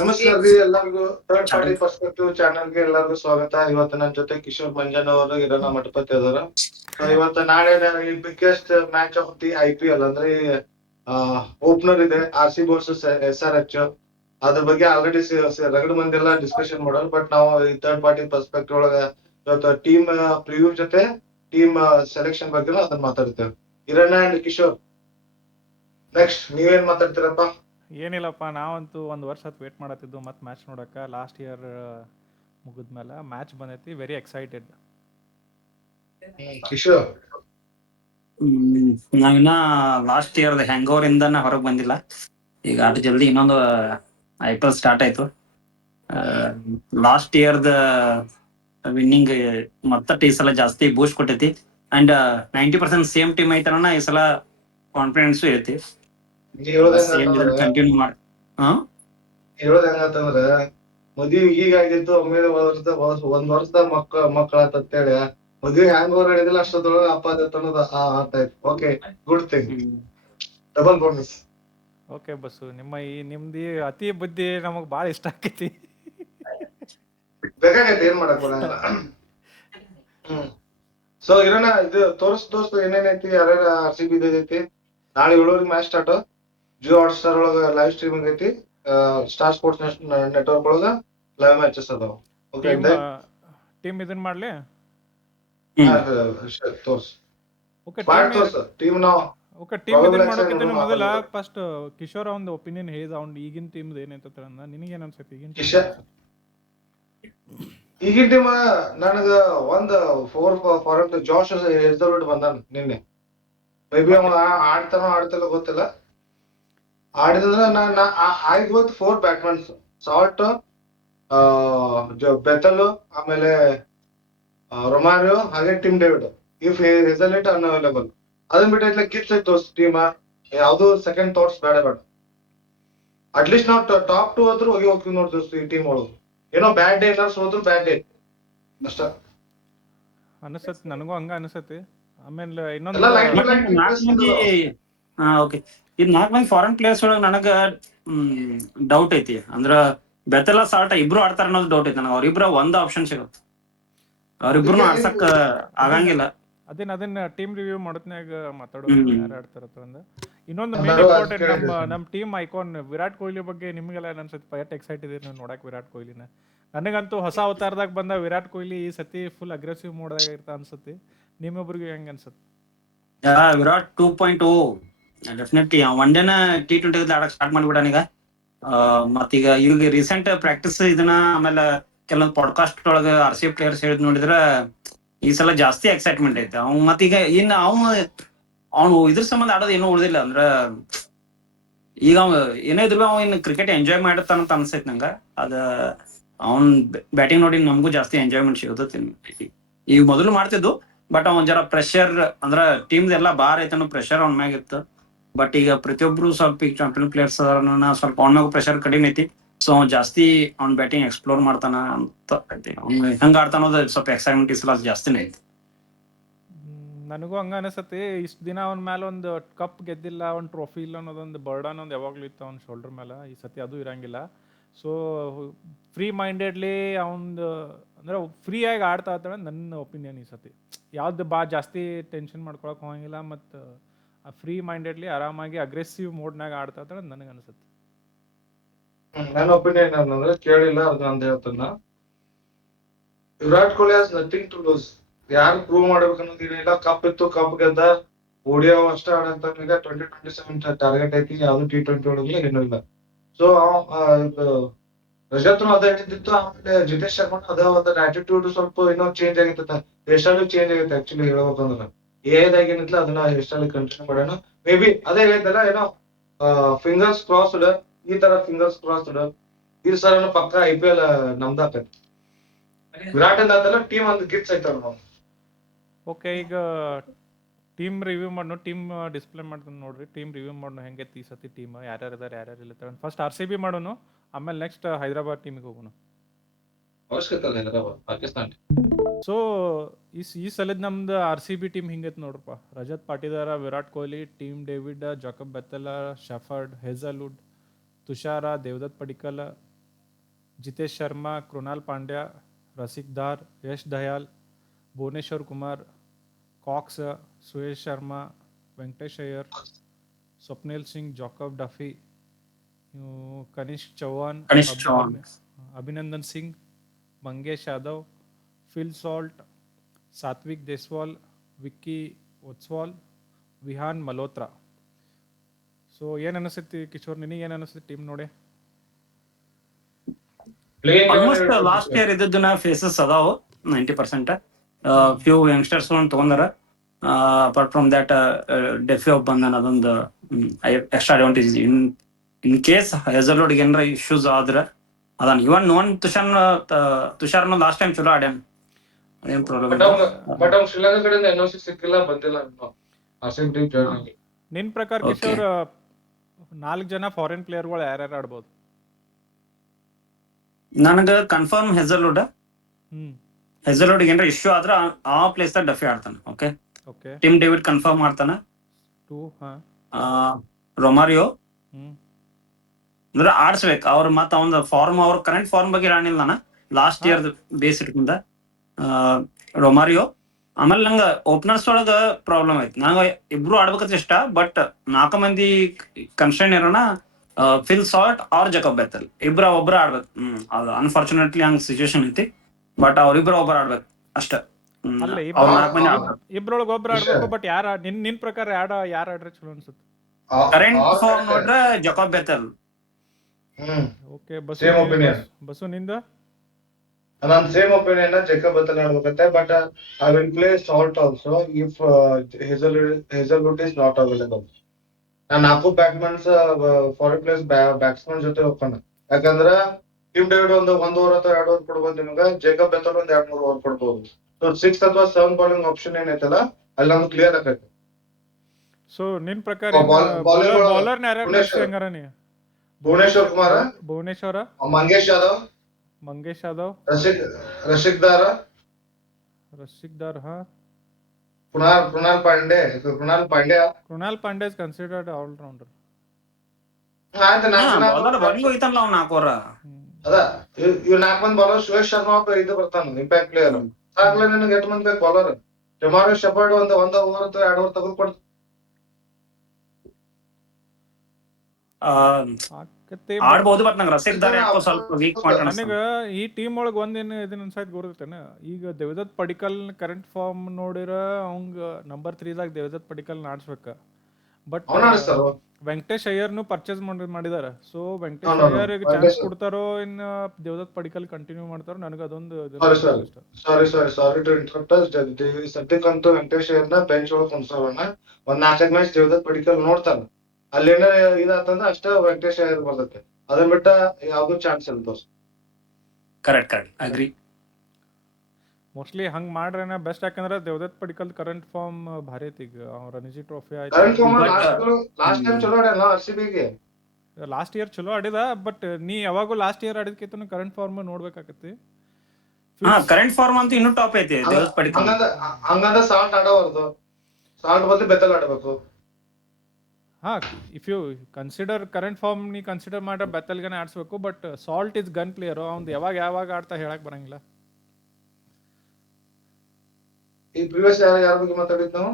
ನಮಸ್ಕಾರ ರೀ ಎಲ್ಲರಿಗೂ ಥರ್ಡ್ ಪಾರ್ಟಿ ಚಾನಲ್ ಪರ್ಸ್ಪೆಕ್ಟಿವ್ ಚಾನಲ್ಗೆ ಎಲ್ಲರಿಗೂ ಸ್ವಾಗತ. ಇವತ್ತು ನನ್ನ ಜೊತೆ ಕಿಶೋರ್ ಮಂಜನ್ ಅವರು ಇರೋಣ ಮಠಪತಿ ಅದಾರ. ಸೊ ಇವತ್ತು ನಾಳೆ ಈ biggest match of the IPL ಅಂದ್ರೆ ಓಪನರ್ ಇದೆ RCB ವರ್ಸಸ್ SRH. ಅದ್ರ ಬಗ್ಗೆ ಆಲ್ರೆಡಿ ರಗಡ್ ಮಂದಿ ಎಲ್ಲ ಡಿಸ್ಕಷನ್ ಮಾಡೋರು. ಬಟ್ ನಾವು ಈ ಥರ್ಡ್ ಪಾರ್ಟಿ ಪರ್ಸ್ಪೆಕ್ಟಿವ್ ಒಳಗ ಇವತ್ತು ಟೀಮ್ ಪ್ರಿವ್ಯೂ ಜೊತೆ ಟೀಮ್ ಸೆಲೆಕ್ಷನ್ ಬಗ್ಗೆ ಅದನ್ನ ಮಾತಾಡ್ತೇವೆ. ಇರೋಣ ಅಂಡ್ ಕಿಶೋರ್, ನೆಕ್ಸ್ಟ್ ನೀವೇನ್ ಮಾತಾಡ್ತೀರಪ್ಪ? ಏನಿಲ್ಲಪ್ಪ, ನಾವಂತೂ ಒಂದು ವರ್ಷ ವೇಟ್ ಮಾಡತ್ತಿದ್ದು ಮತ್ತೆ ಮ್ಯಾಚ್ ನೋಡಕ್ಕೆ. ಲಾಸ್ಟ್ ಇಯರ್ ಮುಗಿದ್ಮೇಲೆ ಮ್ಯಾಚ್ ಬಂದೈತಿ. Very excited. ಕಿಶೋರ್, ನಾವಿನ್ನ ಲಾಸ್ಟ್ ಇಯರ್ ಹ್ಯಾಂಗ್ ಓವರ್ ಇಂದ ಹೊರಗೆ ಬಂದಿಲ್ಲ. ಈಗ ಅಷ್ಟು ಜಲ್ದಿ ಇನ್ನೊಂದು IPL ಸ್ಟಾರ್ಟ್ ಆಯ್ತು. ಲಾಸ್ಟ್ ಇಯರ್ದ ವಿನ್ನಿಂಗ್ ಮತ್ತ ಈ ಸಲ ಜಾಸ್ತಿ ಬೂಸ್ಟ್ ಕೊಟ್ಟೈತಿ. ಅಂಡ್ 90% ಸೇಮ್ ಟೀಮ್ ಐತನ ಈ ಸಲ ಕಾನ್ಫಿಡೆನ್ಸ್ ಐತಿ. ಸೇಮ್ ಕಂಟಿನ್ಯೂ ಮಾಡಿ ಹೇಳೋದ್ ಹೆಂಗಂತಂದ್ರ ಮದ್ವಿ ಈಗ ಆಗಿತ್ತು, ಆಮೇಲೆ ಒಂದ್ ವರ್ಷದ ಮಕ್ಕಳ ಅಂತೇಳಿ ಮದ್ವಿ ಹ್ಯಾಂಗ್ ಓವರ್ ಹಿಡಿದಿಲ್ಲ ಅಷ್ಟೊತ್ತೊಳಗ ಅಪ್ಪ ಅನ್ನೋದು ಆಯ್ತು. Okay, good thing, double bonus. Okay bus, ನಿಮ್ದು ಅತಿ ಬುದ್ಧಿ ನಮಗ್ ಭಾಳ ಇಷ್ಟ ಆಕೈತಿ. ಬೇಕಾಗೈತೆ, ಏನ್ ಮಾಡಕ್ ಬರಲ್ಲ. ಸೊ ಇರೋಣ, ಇದು ದೋಸ್ತು ಏನೇನೈತಿ, ಯಾರ್ಯಾರ RCB ಐತಿ. ನಾಳೆ 7 ಮ್ಯಾಚ್ ಸ್ಟಾರ್ಟ್. ಜಿಯೋ ಹಾಟ್ಸ್ಟಾರ್ ಒಳಗ ಲೈವ್ ಸ್ಟ್ರೀಮಿಂಗ್ ಐತಿ. ಸ್ಟಾರ್ ಸ್ಪೋರ್ಟ್ಸ್ ನೆಟ್ವರ್ಕ್ ಒಳಗ ಲೈವ್ ಮ್ಯಾಚಸ್ ಅದಾವ. ಓಕೆ, ಟೀಮ್ ಇದನ್ನ ಮಾಡ್ಲಿ. ತೋರ್ಸ್ ಓಕೆ, ಟೀಮ್ ನಾವು ಓಕೆ ಟೀಮ್ ಇದನ್ನ ಮಾಡೋಕ್ಕಿಂತ ಮೊದಲ ಫಸ್ಟ್ ಕಿಶೋರ್ ಒಂದು ಒಪಿನಿಯನ್ ಹೇಳಿದ. ಅವ್ನು ಈಗಿನ ಟೀಮ್ ಏನೈತ ನಿನಗೇನು ಅನ್ಸೈತಿ? ಈಗಿನ ಟೀಮ್ ನನಗ ಒಂದ್ ಫಾರ್ ಜಾಶ್ ಹೆಸರ್ಡ್ ಬಂದಾನ ನಿನ್ನೆ. ಮೇ ಬಿ ಅವ ಆಡ್ತಿಲ್ಲ ಗೊತ್ತಿಲ್ಲ. ಆಡಿದಂದ್ರ I go with 4 batsmen: Salt, Bethell, ಆಮೇಲೆ ರೊಮಾರಿಯೋ, ಹಾಗೆ Tim David. If result unavailable, ಅದನ್ನ ಬಿಟ್ಟು ಗಿಫ್ಟ್ಸ್ ಐತ್ ದೋಸ್ತ್ ಟೀಮ್. ಯಾವ್ದು ಸೆಕೆಂಡ್ ಥಾಟ್ಸ್ ಬೇಡ. ಅಟ್ಲೀಸ್ಟ್ ನಾವು ಟಾಪ್ 2 ಆದ್ರೂ ಹೋಗ್ತೀವಿ ನೋಡಿ ದೋಸ್ತ್ ಈ ಟೀಮ್ ಒಳಗೆ. ಏನೋ ಬ್ಯಾಡ್ ಡೇ ಏನಾರು ಸೋದ್ರು ಬ್ಯಾಡ್ ಡೇ ಅಷ್ಟ ಅನಿಸತ್. ನನಗೂ ಹಂಗ ಅನಿಸತಿ. ಆಮೇಲೆ ಇದು 4 ಮಂದಿ ಫಾರಿನ್ ಪ್ಲೇಯರ್ಸ್ ಒಳಗೆ ನನಗ ಡೌಟ್ ಐತಿ. ಅಂದ್ರ ಬೆತಲ ಸಾಲ್ಟ ಇಬ್ರು ಆಡ್ತಾರ ಅನ್ನೋದು ಡೌಟ್ ಐತಿ ನನಗೆ. ಅವ್ರಿಬ್ರ ಒಂದ್ ಆಪ್ಷನ್ ಸಿಗುತ್ತೆ, ಅವ್ರಿಬ್ರು ಆಡ್ಸಕ್ ಆಗಂಗಿಲ್ಲ. ಅದನ್ನ ಟೀಮ್ ರಿವ್ಯೂ ಮಾಡೋತ್ನಾಗ ಮಾತಾಡೋದು ಯಾರು ಆಡ್ತಾರ ಅಂದ. ಇನ್ನೊಂದು ಮೇನ್ ಇಂಪಾರ್ಟೆಂಟ್, ನಮ್ಮ ಟೀಮ್ ಐಕಾನ್ ವಿರಾಟ್ ಕೊಹ್ಲಿ ಬಗ್ಗೆ ನಿಮ್ಗೆಲ್ಲ ಏನ್ ಅನ್ಸುತ್ತೆ? ಎಷ್ಟು ಎಕ್ಸೈಟ್ ಇದೆ ನೀವು ನೋಡಕ್ ವಿರಾಟ್ ಕೊಹ್ಲಿನ? ನನಗಂತೂ ಹೊಸ ಅವತಾರದಾಗ ಬಂದ ವಿರಾಟ್ ಕೊಹ್ಲಿ ಈ ಸತಿ ಫುಲ್ ಅಗ್ರೆಸಿವ್ ಮೋಡ್ದಾಗ ಇರ್ತಾ ಅನ್ಸುತ್ತೆ. ನಿಮ್ಮೊಬ್ರಿಗೆ ಹೆಂಗ ಅನ್ಸುತ್ತೆ? ವಿರಾಟ್ 2.0 ಡೆಫಿನೆಟ್ಲಿ ಒನ್ ಡೇನ T20 ಆಡಕ್ ಸ್ಟಾರ್ಟ್ ಮಾಡ್ಬಿಡಾನ ಈಗ. ಮತ್ತೀಗ ಈಗ ರೀಸೆಂಟ್ ಪ್ರಾಕ್ಟೀಸ್ ಇದನ್ನ ಆಮೇಲೆ ಕೆಲವೊಂದು ಪಾಡ್ಕಾಸ್ಟ್ ಒಳಗ RCB ಪ್ಲೇಯರ್ಸ್ ಹೇಳಿದ್ ನೋಡಿದ್ರ ಈ ಸಲ ಜಾಸ್ತಿ ಎಕ್ಸೈಟ್ಮೆಂಟ್ ಐತೆ. ಅವ್ನು ಮತ್ತೀಗ ಇನ್ನು ಅವನು ಇದ್ರ ಸಂಬಂಧ ಆಡೋದು ಏನೋ ಉಳಿದಿಲ್ಲ. ಅಂದ್ರ ಈಗ ಏನೋ ಇದ್ರು ಇನ್ನು ಕ್ರಿಕೆಟ್ ಎಂಜಾಯ್ ಮಾಡಿರ್ತಾನಂತ ಅನ್ಸೈತಿ ನಂಗ. ಅದ ಅವ್ನ್ ಬ್ಯಾಟಿಂಗ್ ನೋಡಿ ನಮಗೂ ಜಾಸ್ತಿ ಎಂಜಾಯ್ಮೆಂಟ್ ಸಿಗುತ್ತೆ. ಈಗ ಮೊದಲು ಮಾಡ್ತಿದ್ದು, ಬಟ್ ಅವ್ನ್ ಜರ ಪ್ರೆಷರ್ ಅಂದ್ರ ಟೀಮ್ ಎಲ್ಲ ಬಾರ್ ಐತನೋ ಪ್ರೆಷರ್ ಅವ್ನ ಮ್ಯಾಗ ಇತ್ತು. ಬಟ್ ಈಗ ಪ್ರತಿಯೊಬ್ರು ಸ್ವಲ್ಪ ಈಗ ಚಾಂಪಿಯನ್ ಪ್ಲೇಯರ್ಸ್ ಸ್ವಲ್ಪ ಅವ್ನ ಮ್ಯಾಗ ಪ್ರೆಷರ್ ಕಡಿಮೆ ಐತಿ. ಸೊ ಅವ್ನ್ ಜಾಸ್ತಿ ಅವ್ನ್ ಬ್ಯಾಟಿಂಗ್ ಎಕ್ಸ್ಪ್ಲೋರ್ ಮಾಡ್ತಾನ ಅಂತ ಐತಿ. ಅವ್ನ್ ಹೆಂಗ ಆಡ್ತಾನೋದು ಸ್ವಲ್ಪ ಎಕ್ಸೈಟ್ಮೆಂಟ್ ಈ ಸಲ ಜಾಸ್ತಿನೇ ಐತಿ. ನನಗೂ ಹಂಗ ಅನಿಸತಿ. ಇಷ್ಟು ದಿನ ಅವನ ಮೇಲೆ ಒಂದು ಕಪ್ ಗೆದ್ದಿಲ್ಲ, ಒಂದು ಟ್ರೋಫಿ ಇಲ್ಲ ಅನ್ನೋದೊಂದು ಬರ್ಡನ್ ಒಂದು ಯಾವಾಗ್ಲೂ ಇತ್ತು ಅವ್ನ ಶೋಲ್ಡರ್ ಮೇಲೆ. ಈ ಸತಿ ಅದು ಇರಂಗಿಲ್ಲ. ಸೊ ಫ್ರೀ ಮೈಂಡೆಡ್ಲಿ ಅವನದು ಅಂದ್ರೆ ಫ್ರೀ ಆಗಿ ಆಡ್ತಾ ಇರ್ತಾನೆ ನನ್ನ ಒಪಿನಿಯನ್ ಈ ಸತಿ. ಯಾವ್ದು ಜಾಸ್ತಿ ಟೆನ್ಷನ್ ಮಾಡ್ಕೊಳಕ್ ಹೋಗಂಗಿಲ್ಲ. ಮತ್ತು ಫ್ರೀ ಮೈಂಡೆಡ್ಲಿ ಆರಾಮಾಗಿ ಅಗ್ರೆಸಿವ್ ಮೋಡ್ನಾಗ ಆಡ್ತಾ ಇರ್ತಾನೆ ನನಗೆ ಅನಿಸುತ್ತೆ. ನನ್ನ ಒಪಿನಿಯನ್ ಏನಂದ್ರೆ, ಕೇಳಿಲ್ಲ ಅದು ಅಂತ ಹೇಳ್ತೇನೆ. Virat Kohli has nothing to lose. ಯಾರು ಪ್ರೂವ್ ಮಾಡ್ಬೇಕು ಅನ್ನೋದಿಲ್ಲ. ಕಪ್ ಇತ್ತು, ಕಪ್ ಗೆದ್ದ. ODI ಅಷ್ಟೇ ಆಡಂತ 2027 ಟಾರ್ಗೆಟ್ ಐತಿ. ಯಾವ್ದು T20 ಒಳಗೆ ಏನೂ ಇಲ್ಲ. ಸೊ ರಜತ್ನು ಅದೇ ಹೇಳಿದ್ದಿತ್ತು. ಆಮೇಲೆ ಜಿತೇಶ್ ಶರ್ಮಾ ಅದ ಒಂದು ಆಟಿಟ್ಯೂಡ್ ಸ್ವಲ್ಪ ಏನೋ ಚೇಂಜ್ ಆಗಿತ್ತ. ಹೇರ್ ಸ್ಟೈಲ್ ಚೇಂಜ್ ಆಗೈತೆ ಆಕ್ಚುಲಿ ಹೇಳ್ಬೇಕಂದ್ರ. ಏದಾಗ ಏನಿಲ್ಲ ಅದನ್ನ ಹೇರ್ ಸ್ಟೈಲ್ ಕಂಟಿನ್ಯೂ ಮಾಡೋಣ. ಮೇ ಬಿ ಅದೇ ಹೇಳ್ತಾರ ಏನೋ ಫಿಂಗರ್ಸ್ ಕ್ರಾಸ್ಡ್. ಈ ತರ ಫಿಂಗರ್ಸ್ ಕ್ರಾಸ್ಡ್ ಈ ಸಲ ಪಕ್ಕ IPL ನಮ್ದಾಕೈತಿ. ವಿರಾಟ್ ಅಂದಲ್ಲ ಟೀಮ್ ಒಂದು ಗಿಫ್ಟ್ಸ್ ಐತಲ್ಲ ನಾವು. ಓಕೆ, ಈಗ ಟೀಮ್ ರಿವ್ಯೂ ಮಾಡೋಣ. ಟೀಮ್ ಡಿಸ್ಪ್ಲೇ ಮಾಡ್ಕೊಂಡು ನೋಡ್ರಿ. ಟೀಮ್ ರಿವ್ಯೂ ಮಾಡೋಣ ಹೆಂಗೈತಿ ಈ ಸತಿ ಟೀಮ್, ಯಾರ್ಯಾರು ಇದಾರೆ ಯಾರ್ಯಾರು ಇಲ್ಲ. ಫಸ್ಟ್ RCB ಮಾಡೋಣ, ಆಮೇಲೆ ನೆಕ್ಸ್ಟ್ ಹೈದರಾಬಾದ್ ಟೀಮಿಗೆ ಹೋಗೋಣ. ಅವಶ್ಯಕತೆ ಇಲ್ಲ ಹೈದರಾಬಾದ್, ಪಾಕಿಸ್ತಾನ. ಸೊ ಈ ಸಲದ ನಮ್ದು RCB ಟೀಮ್ ಹಿಂಗೈತೆ ನೋಡ್ರಪ್ಪ. Rajat Patidar, Virat Kohli, Tim David, Jacob Bethell, Shepherd, Hazlewood, Thushara, Devdutt Padikkal, Jitesh Sharma, Krunal Pandya, Rasikh Dar, Yash Dayal, Bhuvneshwar Kumar, Cox, Suyash Sharma, Venkatesh Iyer, Swapnil Singh, Jacob Duffy, Kanishk Chauhan, Kanishk Chauhan. Abhinandan Singh, Mangesh Yadav, Phil Salt, Satvik Deswal, Vicky ಒತ್ಸ್ವಾಲ್, ವಿಹಾನ್ ಮಲ್ಹೋತ್ರಾ. ಸೊ ಏನ್ ಅನಿಸ್ತೈತಿ ಕಿಶೋರ್, ನಿನಗೆ ಏನ್ ಅನಿಸ್ತೈತಿ ಟೀಮ್ ನೋಡಿ? ಆಲ್ಮೋಸ್ಟ್ ಲಾಸ್ಟ್ ಇಯರ್ ಇದ್ದನ್ನ ಫೇಸಸ್ ಅದಾವು 90%. ಫ್ಯೂ ಯಂಗ್ಸ್ಟರ್ಸ್ ತಗೊಂಡಾರ. ಅಪಾರ್ಟ್ ಫ್ರಮ್ ದಟ್ ಡೆಫಿ ಆಫ್ ಬಂದನ್, ಅದೊಂದು extra advantage. In case Hazlewood ಏನಾರ ಇಶ್ಯೂಸ್ ಆದ್ರ ಅದಾನ. ಇವನ್ ನೋನ್ ತುಷಾರ್ನು ಲಾಸ್ಟ್ ಟೈಮ್ ಚಲೋ ಆಡ್ಯಾನ, ಅದೇನ್ ಪ್ರಾಬ್ಲಮ್ ಇಲ್ಲ. ಬಟ್ ಅವ್ನು ಶ್ರೀಲಂಕಾ ಕಡೆಯಿಂದ NOC ಸಿಕ್ಕಿಲ್ಲ, ಬಂದಿಲ್ಲ. ನಿನ್ ಪ್ರಕಾರ ಕಿಶೋರ್ 4 ಜನ ಫಾರಿನ್ ಪ್ಲೇಯರ್ಗಳು ಯಾರ್ಯಾರು ಆಡ್ಬೋದು? ನನಗ ಕನ್ಫರ್ಮ್ ಹೆಜಲ್ವುಡ್ ಏನಾರ ಇಶ್ಯೂ ಆದ್ರ ಆ ಪ್ಲೇಸ್ ದಾಗ ಡಫಿ ಆಡ್ತಾನ. ಓಕೆ, ಟಿಮ್ ಡೇವಿಡ್ ಕನ್ಫರ್ಮ್ ಮಾಡ್ತಾನ. ರೊಮಾರಿಯೋ ಅಂದ್ರೆ ಆಡ್ಸ್ಬೇಕು ಅವ್ರ, ಮತ್ತ ಅವನ ಫಾರ್ಮ್, ಅವ್ರ ಕರೆಂಟ್ ಫಾರ್ಮ್ ಬಗ್ಗೆ ಆಡಿಲ್ಲ ನಾನು, ಲಾಸ್ಟ್ ಇಯರ್ ಬೇಸ್ ಇಟ್ಕೊಂಡ. ರೊಮಾರಿಯೋ. ಆಮೇಲೆ ನಂಗ ಓಪನರ್ಸ್ ಒಳಗ ಪ್ರಾಬ್ಲಮ್ ಐತಿ. ನಂಗ ಇಬ್ರು ಆಡ್ಬೇಕಂತ ಇಷ್ಟ, ಬಟ್ 4 ಮಂದಿ ಕನ್ಸ್ಟೆಂಟ್ ಇರೋಣ. Phil Salt R Jacob Bethell ಒಬ್ರ ಆಡ್ಬೇಕು. ಅದು ಅನ್ಫಾರ್ಚುನೇಟ್ಲಿ ಹಂಗ ಸಿಚುವೇಶನ್ ಐತಿ. ಬಟ್ ಅವ್ರಿಬ್ರು ಒಬ್ಬರು ಆಡ್ಬೇಕು ಅಷ್ಟ. ಇಬ್ರೊಳಗ ಒಬ್ರು ಆಡ್ಬೇಕು. ಬಟ್ ಯಾರ ನಿನ್ ಪ್ರಕಾರ ಯಾರ ಆಡ್ರೆ ಚಲೋ ಅನ್ಸುತ್ತೆ? ಕರೆಂಟ್ ಫಾರ್ಮ್ ನೋಡ್ರೆ ಜಾಕಬ್ ಬೆಥೆಲ್. ಓಕೆ, ಬಸು ನಿಂದ? ನನ್ನ ಸೇಮ್ ಒಪಿನಿಯನ್, ಜಾಕಬ್ ಬೆಥೆಲ್ ಆಡ್ಬೇಕಂತೆ. But I will play Salt also if Hazlewood is not available. ನಾನು 4 ಬ್ಯಾಟ್ಸ್ಮನ್ಸ್ ಫಾರಿನ್ ಪ್ಲೇಸ್ ಬ್ಯಾಟ್ಸ್ಮನ್ ಜೊತೆ ಹೋಗ್ತಾನೆ. ಯಾಕಂದ್ರ ಟಿಮ್ ಡೇವಿಡ್ ಒಂದು ಓವರ್ ಅಥವಾ 2 ಓವರ್ ಕೊಡ್ಬೋದು ನಿಮ್ಗೆ. ಜಾಕಬ್ ಬೆಥೆಲ್ 2-3 ಓವರ್ ಕೊಡ್ಬೋದು. ಸೊ 6 ಅಥವಾ 7 ಬೌಲಿಂಗ್ ಆಪ್ಷನ್ ಏನೈತಲ್ಲ ಅಲ್ಲಿ ನಮ್ಗೆ ಕ್ಲಿಯರ್ ಆಗೈತೆ. ಸೊ ನಿನ್ ಪ್ರಕಾರ ಬೌಲರ್ ಯಾರ್ಯಾರು? Bhuvneshwar Kumar, Bhuvneshwar, Mangesh Yadav, Rasikh Dar, Krunal Pandya is considered all rounder. Bowling ಹೋಯ್ತಾನಲ್ಲ ಅವ್ನು 4 ಓವರ್. ಅದ ಇವ್ 4 ಮಂದಿ ಬೌಲರ್. ಸುಯೇಶ್ ಶರ್ಮಾ ಇದು ಬರ್ತಾನ, ಇಂಪ್ಯಾಕ್ಟ್ ಪ್ಲೇಯರ್. ಆಗ್ಲೇ ನಿನಗೆ 8 ಮಂದಿ ಬೇಕು ಬೌಲರ್. ಟೊಮಾರೋ ಶೆಪರ್ಡ್ ಒಂದು ಓವರ್ ಅಥವಾ 2 ಓವರ್ ತೆಗೆದುಕೊಡ್ತ ಆಡ್ಬೋದು. ಬಟ್ ನಂಗೆ ರಸಿಕ್ ದಾರ್ ಯಾಕೋ ಸ್ವಲ್ಪ ವೀಕ್ ಪಾಯಿಂಟ್ ಅನ್ಸುತ್ತೆ. ನನಗ ಈ ಟೀಮ್ ಒಳಗ ಒಂದೇನು ಇದನ್ನ ಅನ್ಸಾಯ್ತು ಗೊತ್ತೇನ, ಈಗ ದೇವದತ್ ಪಡಿಕಲ್ ಕರೆಂಟ್ ಫಾರ್ಮ್ ನೋಡಿರ ಅವಂಗ ನಂಬರ್ 3 ದಾಗ ದೇವದತ್ ಪಡಿಕಲ್ ಆಡ್ಸ್ಬೇಕ. ಬಟ್ ವೆಂಕಟೇಶ್ ಅಯ್ಯರ್ನು ಪರ್ಚೇಸ್ ಮಾಡಿದಾರ. ಸೊ ವೆಂಕಟೇಶ್ ಅಯ್ಯರ್ ಚಾನ್ಸ್ ಕೊಡ್ತಾರೋ ಇನ್ ದೇವದತ್ ಪಡಿಕಲ್ ಕಂಟಿನ್ಯೂ ಮಾಡ್ತಾರೋ? ನನಗೆ ಅದೊಂದು ಸಾರಿ ಟು ಇಂಟರಪ್ಟ್. ಸದ್ಯಕ್ಕಂತೂ ವೆಂಕಟೇಶ್ ಅಯ್ಯರ್ನ ಬೆಂಚ್ ಒಳಗೆ ಕುಂದ್ಸೋಣ. ಒಂದ್ 4 ಮ್ಯಾಚ್ ದೇವದತ್ ಪಡಿಕಲ್ ನೋಡ್ತಾನ. ಅಲ್ಲೇನ ಇದಾತಂದ್ರ ಅಷ್ಟ ವೆಂಕಟೇಶ್ ಅಯ್ಯರ್ ಬರ್ತೈತೆ. ಅದನ್ನ ಬಿಟ್ಟ ಯಾವ್ದು ಚಾನ್ಸ್ ಇಲ್ಲ ದೋಸ್ತ್. Correct agree. ಮೋಸ್ಟ್ಲಿ ಹಂಗ್ ಮಾಡ್ರೇನ ಬೆಸ್ಟ್. ಯಾಕಂದ್ರೆ ದೇವದತ್ ಪಡಿಕಲ್ ಕರೆಂಟ್ ಫಾರ್ಮ್ ಭಾರಿ ಐತಿ. ಈಗ ರಣಜಿ ಟ್ರೋಫಿ ಆಯ್ತು, ಲಾಸ್ಟ್ ಟೈಮ್ ಚಲೋ ಆಡ್ಯಾನ RCB ಗೆ. ಲಾಸ್ಟ್ ಇಯರ್ ಚಲೋ ಆಡಿದ. ಬಟ್ ನೀ ಯಾವಾಗೂ ಲಾಸ್ಟ್ ಇಯರ್ ಆಡಿದ್ಕಿಂತ ಕರೆಂಟ್ ಫಾರ್ಮ್ ನೋಡ್ಬೇಕಾಗತ್ತಿ. ಕರೆಂಟ್ ಫಾರ್ಮ್ ಅಂತ ಇನ್ನೂ ಟಾಪ್ ಐತಿ ದೇವದತ್ ಪಡಿಕಲ್. ಹಂಗಂದ ಸಾಲ್ಟ್ ಆಡಬಾರ್ದು, ಸಾಲ್ಟ್ ಬದಲು ಬೆಥೆಲ್ ಆಡಬೇಕು. If you consider current form, ನೀ ಕನ್ಸಿಡರ್ ಮಾಡ್ರೆ ಬೆಥೆಲ್ಗನೆ ಆಡ್ಸ್ಬೇಕು. But Salt is gun player. ಅವ್ನು ಯಾವಾಗ ಆಡ್ತಾ ಹೇಳಕ್ ಬರಂಗಿಲ್ಲ. ಈ ಪ್ರಿವಿಯಸ್ ಯಾರ ಬಗ್ಗೆ ಮಾತಾಡಿದ್ ನಾವು?